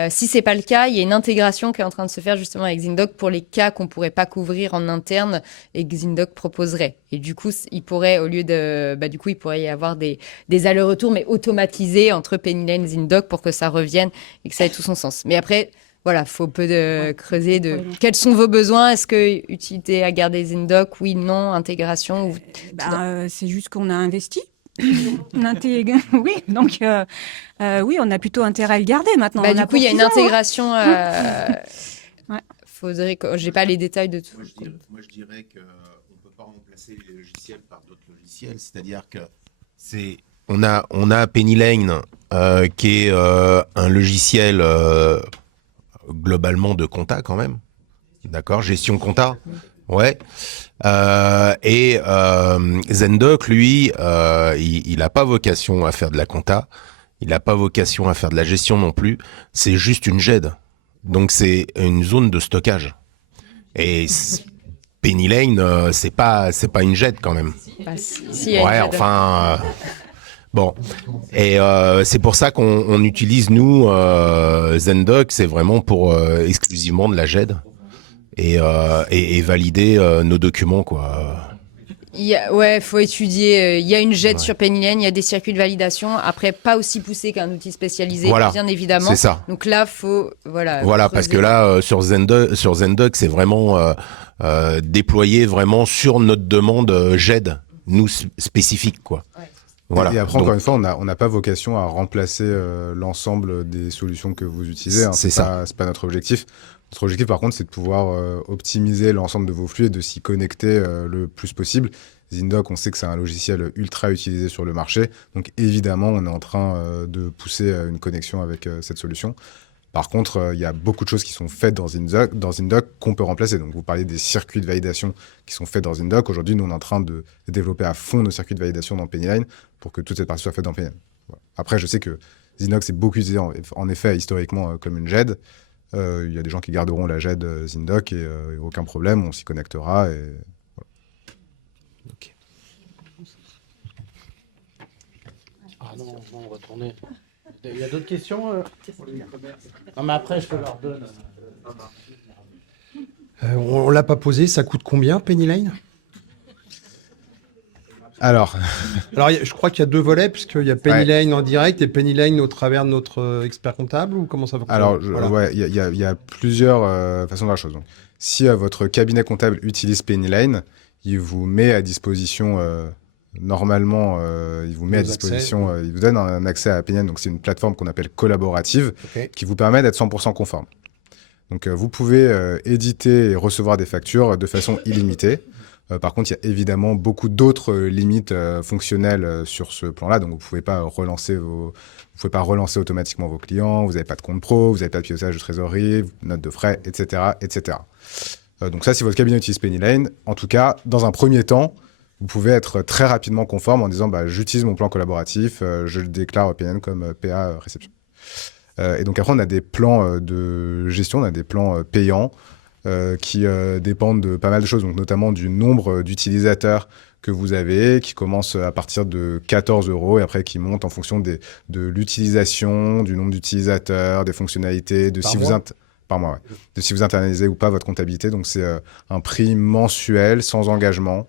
Si c'est pas le cas, il y a une intégration qui est en train de se faire justement avec Zendoc pour les cas qu'on pourrait pas couvrir en interne et que Zendoc proposerait. Et du coup, il pourrait, au lieu de, il pourrait y avoir des allers-retours, mais automatisés entre Pennyline et Zendoc pour que ça revienne et que ça ait tout son sens. Mais après, voilà, faut un peu creuser de quels sont vos besoins. Est-ce que utilité à garder Zendoc, oui, non, intégration c'est juste qu'on a investi. Oui, donc oui, on a plutôt intérêt à le garder maintenant. Du coup, il y a une intégration. Ouais. Faudrait que j'ai pas les détails de tout. Moi, je dirais qu'on ne peut pas remplacer les logiciels par d'autres logiciels. C'est-à-dire que on a Pennyline qui est un logiciel globalement de compta quand même. D'accord, gestion compta. Ouais. Et Zendoc, lui, il n'a pas vocation à faire de la compta. Il n'a pas vocation à faire de la gestion non plus. C'est juste une GED. Donc c'est une zone de stockage. Et Pennyline, c'est pas une GED quand même. Ouais, enfin. Bon, et c'est pour ça qu'on utilise nous Zendoc, c'est vraiment pour exclusivement de la GED et valider nos documents quoi. Faut étudier. Il y a une GED sur Pennyline, il y a des circuits de validation. Après, pas aussi poussé qu'un outil spécialisé, bien évidemment. C'est ça. Donc là, faut Voilà, parce que là, sur Zendoc, c'est vraiment déployé vraiment sur notre demande GED, nous spécifique quoi. Ouais. Voilà. Et après, encore une fois, on n'a pas vocation à remplacer l'ensemble des solutions que vous utilisez. Hein. C'est pas notre objectif. Notre objectif, par contre, c'est de pouvoir optimiser l'ensemble de vos flux et de s'y connecter le plus possible. Zendoc, on sait que c'est un logiciel ultra utilisé sur le marché. Donc, évidemment, on est en train de pousser une connexion avec cette solution. Par contre, il y a beaucoup de choses qui sont faites dans Zendoc qu'on peut remplacer. Donc, vous parlez des circuits de validation qui sont faits dans Zendoc. Aujourd'hui, nous, on est en train de développer à fond nos circuits de validation dans Pennyline pour que toute cette partie soit faite dans Pennyline. Voilà. Après, je sais que Zendoc, c'est beaucoup utilisé, en effet, historiquement, comme une GED. Il y a des gens qui garderont la GED Zendoc et aucun problème, on s'y connectera. Et voilà. Okay. Ah non, on va tourner. Il y a d'autres questions Non, mais après, je te leur donne. On l'a pas posé, ça coûte combien, Pennyline? Alors, je crois qu'il y a 2 volets, puisqu'il y a Pennyline en direct et Pennyline au travers de notre expert comptable, ou comment ça va? Alors, il y a plusieurs façons de voir la chose. Donc, si votre cabinet comptable utilise Pennyline, il vous met à disposition, normalement, il vous donne un accès à Pennyline. Donc, c'est une plateforme qu'on appelle collaborative, qui vous permet d'être 100% conforme. Donc, vous pouvez éditer et recevoir des factures de façon illimitée. Par contre, il y a évidemment beaucoup d'autres limites fonctionnelles sur ce plan-là. Donc, vous ne pouvez pas relancer automatiquement vos clients. Vous n'avez pas de compte pro, vous n'avez pas de pilotage de trésorerie, notes de frais, etc., etc. Donc ça, si votre cabinet utilise Pennyline, en tout cas, dans un premier temps, vous pouvez être très rapidement conforme en disant j'utilise mon plan collaboratif, je le déclare Pennyline comme PA réception. Et donc après, on a des plans de gestion, on a des plans payants qui dépendent de pas mal de choses, donc notamment du nombre d'utilisateurs que vous avez, qui commence à partir de 14 € et après qui monte en fonction de l'utilisation, du nombre d'utilisateurs, des fonctionnalités, de par mois, de si vous internalisez ou pas votre comptabilité. Donc c'est un prix mensuel sans engagement.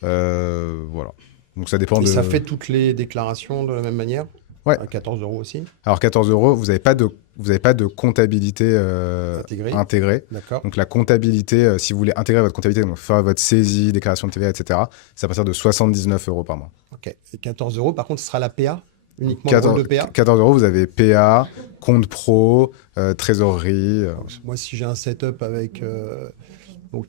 Voilà. Donc ça dépend ça fait toutes les déclarations de la même manière? Ouais. À 14 € aussi? Alors 14 €, vous n'avez pas de vous n'avez pas de comptabilité intégrée. D'accord. Donc la comptabilité, si vous voulez intégrer votre comptabilité, donc faire votre saisie, déclaration de TVA, etc., c'est à partir de 79 € par mois. Ok. Et 14 € par contre, ce sera la PA uniquement 14, le rôle de PA. 14 €, vous avez PA, compte pro, trésorerie. Moi, si j'ai un setup avec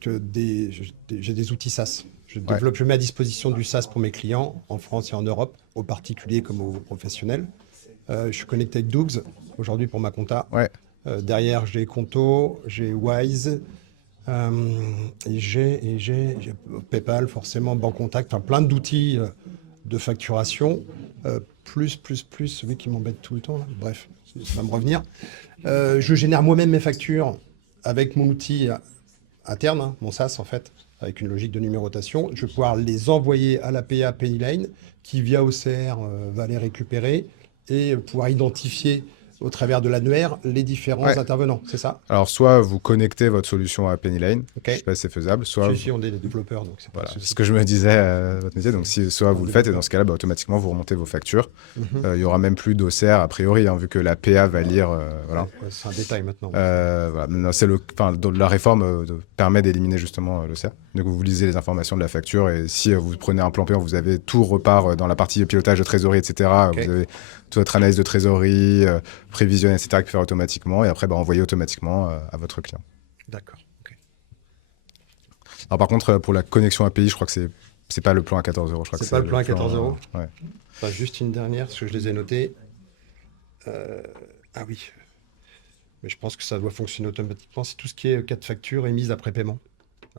j'ai des outils SaaS. Je mets à disposition du SaaS pour mes clients en France et en Europe, aux particuliers comme aux professionnels. Je suis connecté avec Dougs aujourd'hui pour ma compta. Ouais. Derrière, j'ai Conto, j'ai Wise, et j'ai PayPal, forcément, Bancontact, enfin plein d'outils de facturation, plus celui qui m'embête tout le temps. Là. Bref, ça va me revenir. Je génère moi-même mes factures avec mon outil interne, hein, mon SaaS en fait, avec une logique de numérotation. Je vais pouvoir les envoyer à la PA Pennyline qui, via OCR, va les récupérer et pouvoir identifier au travers de l'annuaire les différents intervenants, c'est ça? Alors, soit vous connectez votre solution à Pennyline, je ne sais pas si c'est faisable, soit... Si, on est des développeurs, donc c'est pas Voilà, c'est ce que je me disais votre métier. Donc, soit vous le faites, et dans ce cas-là, automatiquement, vous remontez vos factures. Il n'y aura même plus d'OCR, a priori, hein, vu que la PA va lire... voilà. C'est un détail maintenant. Voilà. Maintenant, la réforme permet d'éliminer justement l'OCR. Donc, vous lisez les informations de la facture, et si vous prenez un plan payant, vous avez tout repart dans la partie pilotage de trésorerie, etc. Vous avez toute votre analyse de trésorerie, prévision, etc., qui peut faire automatiquement, et après, envoyer automatiquement à votre client. D'accord. Okay. Alors, par contre, pour la connexion API, je crois que c'est pas le plan à 14 €. C'est pas le plan à 14 €. Ouais. Enfin, juste une dernière, parce que je les ai notés. Ah oui. Mais je pense que ça doit fonctionner automatiquement. C'est tout ce qui est cas de facture et mise après paiement.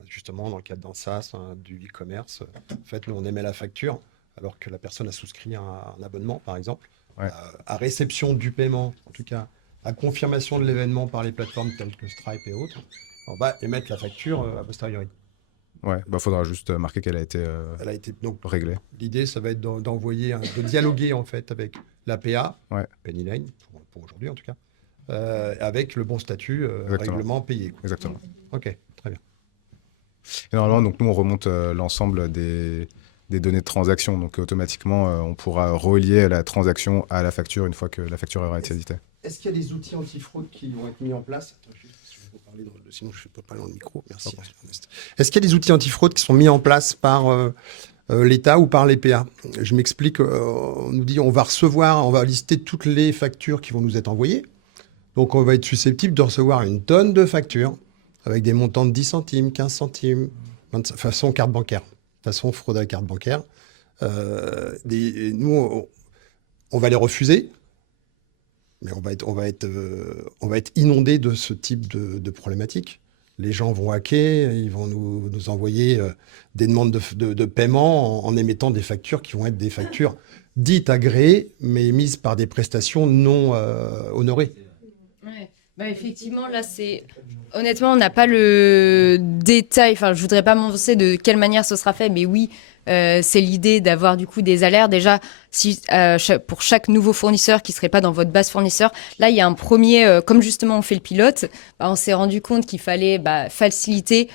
Justement, dans le cadre d'un SaaS, du e-commerce, en fait, nous, on émet la facture, alors que la personne a souscrit un abonnement, par exemple. À réception du paiement, en tout cas, à confirmation de l'événement par les plateformes telles que Stripe et autres, on va émettre la facture a posteriori. Ouais, faudra juste marquer qu'elle a été, donc réglée. L'idée, ça va être d'envoyer, de dialoguer en fait avec l'APA, Pennyline, pour aujourd'hui en tout cas, avec le bon statut, règlement payé. Quoi. Exactement. Ok, très bien. Et normalement, donc, nous, on remonte l'ensemble des données de transaction. Donc, automatiquement, on pourra relier la transaction à la facture une fois que la facture aura été éditée. Est-ce qu'il y a des outils anti-fraude qui vont être mis en place? Sinon, je ne peux pas parler dans le micro. Merci. Est-ce qu'il y a des outils anti-fraude qui sont mis en place par l'État ou par les PA? Je m'explique. On nous dit on va lister toutes les factures qui vont nous être envoyées. Donc, on va être susceptible de recevoir une tonne de factures avec des montants de 10 centimes, 15 centimes, façon carte bancaire, façon fraude à la carte bancaire. Nous, on va les refuser, mais on va être inondé de ce type de problématiques. Les gens vont hacker, ils vont nous envoyer des demandes de paiement en émettant des factures qui vont être des factures dites agréées, mais émises par des prestations non honorées. Ouais. Effectivement, là, honnêtement, on n'a pas le détail. Enfin, je voudrais pas m'avancer de quelle manière ce sera fait, mais oui, c'est l'idée d'avoir du coup des alertes. Déjà, pour chaque nouveau fournisseur qui serait pas dans votre base fournisseur, là, il y a un premier, comme justement on fait le pilote, on s'est rendu compte qu'il fallait faciliter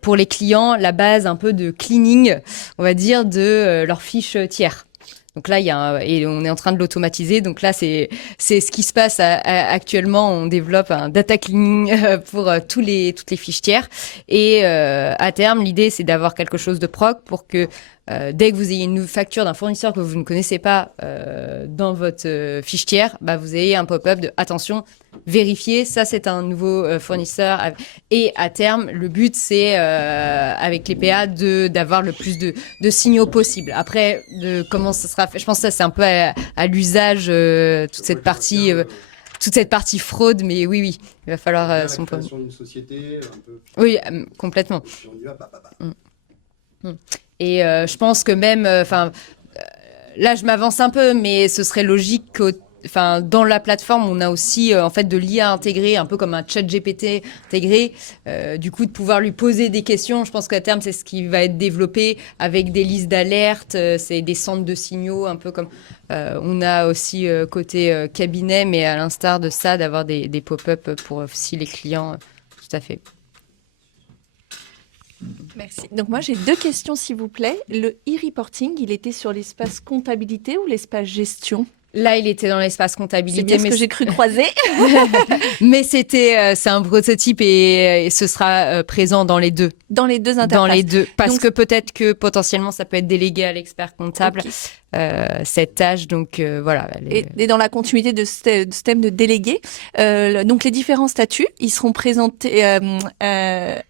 pour les clients la base un peu de cleaning, on va dire, de leurs fiches tiers. Donc là, et on est en train de l'automatiser. Donc là, c'est ce qui se passe actuellement. On développe un data cleaning pour toutes les fiches tiers. Et à terme, l'idée, c'est d'avoir quelque chose de proc pour que dès que vous ayez une facture d'un fournisseur que vous ne connaissez pas dans votre fiche tiers, vous ayez un pop-up de attention, vérifier, ça c'est un nouveau fournisseur. Et à terme, le but c'est avec les PA d'avoir le plus de signaux possible. Après, comment ça sera fait, je pense que ça c'est un peu à l'usage, toute cette partie fraude, mais oui, il va falloir son point. D'une société, un peu... Oui, complètement. Et on y va, Et je pense que même, là je m'avance un peu, mais ce serait logique que, dans la plateforme, on a aussi en fait de l'IA intégrée, un peu comme un chat GPT intégré. Du coup, de pouvoir lui poser des questions. Je pense qu'à terme, c'est ce qui va être développé avec des listes d'alertes, c'est des centres de signaux, un peu comme on a aussi côté cabinet, mais à l'instar de ça, d'avoir des pop-up pour aussi les clients. Tout à fait. Merci. Donc moi j'ai 2 questions s'il vous plaît. Le e-reporting, il était sur l'espace comptabilité ou l'espace gestion? Là, il était dans l'espace comptabilité. C'est bien ce que j'ai cru croiser. Mais c'est un prototype et ce sera présent dans les deux. Dans les deux interfaces. Dans les deux. Parce Donc, que peut-être que potentiellement, ça peut être délégué à l'expert comptable, cette tâche. Donc, voilà. Et dans la continuité de ce thème de délégué, donc les différents statuts, ils seront présentés,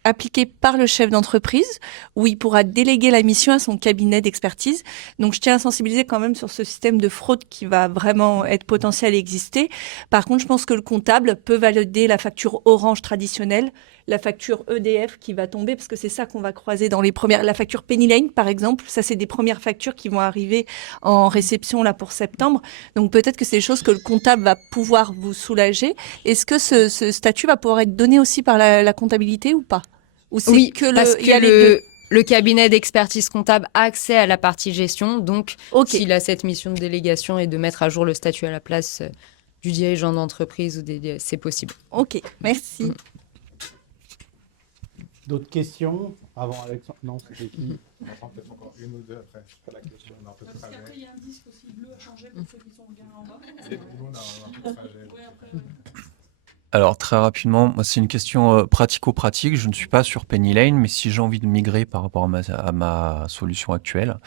appliqués par le chef d'entreprise, où il pourra déléguer la mission à son cabinet d'expertise. Donc, je tiens à sensibiliser quand même sur ce système de fraude qui va vraiment être potentiel et exister. Par contre, je pense que le comptable peut valider la facture Orange traditionnelle, la facture EDF qui va tomber, parce que c'est ça qu'on va croiser dans les premières. La facture Penny Lane, par exemple, ça, c'est des premières factures qui vont arriver en réception là pour septembre. Donc, peut-être que c'est des choses que le comptable va pouvoir vous soulager. Est-ce que ce statut va pouvoir être donné aussi par la comptabilité ou pas? Ou c'est Oui, que parce il y a que les deux. le cabinet d'expertise comptable a accès à la partie gestion. Donc, s'il a cette mission de délégation et de mettre à jour le statut à la place du dirigeant d'entreprise, c'est possible. Ok, merci. D'autres questions avant Alexandre? Non, c'était qui? On va prendre peut-être encore une ou deux après. C'est pas la question, on a un peu de trajet. il y a un disque aussi bleu à changer pour ceux qui sont bien en bas. Et nous, on a un peu de trajet. Alors très rapidement, moi c'est une question pratico-pratique. Je ne suis pas sur Penny Lane, mais si j'ai envie de migrer par rapport à ma solution actuelle,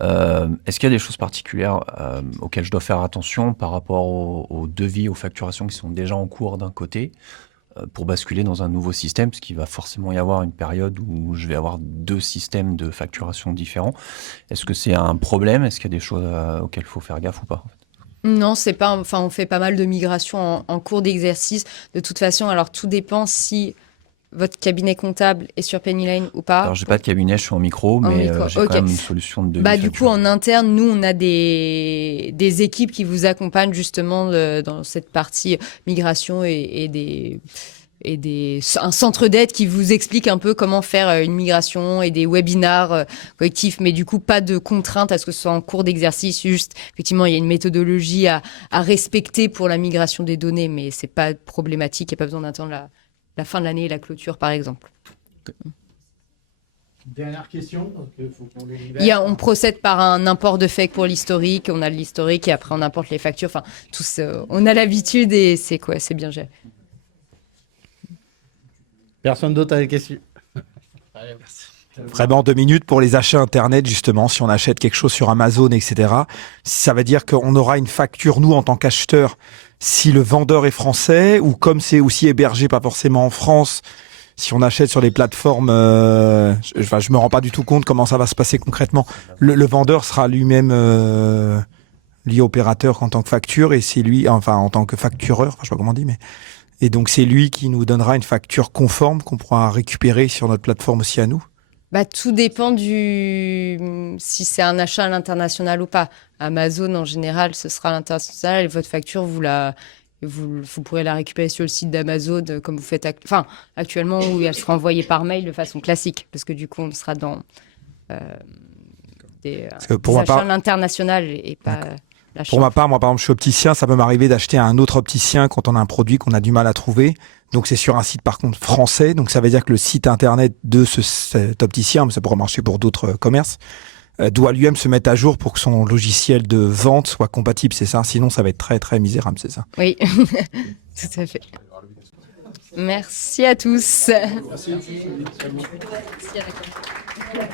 est-ce qu'il y a des choses particulières auxquelles je dois faire attention par rapport aux devis, aux facturations qui sont déjà en cours d'un côté, pour basculer dans un nouveau système, parce qu'il va forcément y avoir une période où je vais avoir deux systèmes de facturation différents. Est-ce que c'est un problème? Est-ce qu'il y a des choses auxquelles il faut faire gaffe ou pas? Non, c'est pas. Enfin, on fait pas mal de migrations en cours d'exercice. De toute façon, alors tout dépend si votre cabinet comptable est sur Penny Lane ou pas. Alors, j'ai pas de cabinet, je suis en micro, mais j'ai ok. quand même une solution de devis. Bah, du coup, en interne, nous, on a des équipes qui vous accompagnent justement dans cette partie migration un centre d'aide qui vous explique un peu comment faire une migration et des webinars collectifs, mais du coup, pas de contrainte à ce que ce soit en cours d'exercice. Juste, effectivement, il y a une méthodologie à respecter pour la migration des données, mais c'est pas problématique. Il n'y a pas besoin d'attendre la fin de l'année et la clôture, par exemple. Dernière question. Faut qu'on les libère. On procède par un import de FEC pour l'historique. On a l'historique et après, on importe les factures. Enfin, tous, on a l'habitude et c'est bien géré. Personne d'autre a des questions? Allez, merci. Vraiment 2 minutes pour les achats Internet, justement, si on achète quelque chose sur Amazon, etc. Ça veut dire qu'on aura une facture, nous, en tant qu'acheteurs, si le vendeur est français, ou comme c'est aussi hébergé pas forcément en France, si on achète sur les plateformes, je me rends pas du tout compte comment ça va se passer concrètement. Le vendeur sera lui-même lié opérateur en tant que facture, et c'est lui, enfin en tant que factureur, je sais pas comment on dit, mais... Et donc, c'est lui qui nous donnera une facture conforme qu'on pourra récupérer sur notre plateforme aussi à nous? Bah, tout dépend si c'est un achat à l'international ou pas. Amazon, en général, ce sera à l'international et votre facture, vous pourrez la récupérer sur le site d'Amazon comme vous faites actuellement, où elle sera envoyée par mail de façon classique. Parce que du coup, on sera dans des achats à l'international et pas... Pour ma part, moi, par exemple, je suis opticien, ça peut m'arriver d'acheter à un autre opticien quand on a un produit qu'on a du mal à trouver. Donc, c'est sur un site, par contre, français. Donc, ça veut dire que le site internet de cet opticien, mais ça pourrait marcher pour d'autres commerces, doit lui-même se mettre à jour pour que son logiciel de vente soit compatible, c'est ça? Sinon, ça va être très, très misérable, c'est ça? Oui, tout à fait. Merci à tous. Merci à la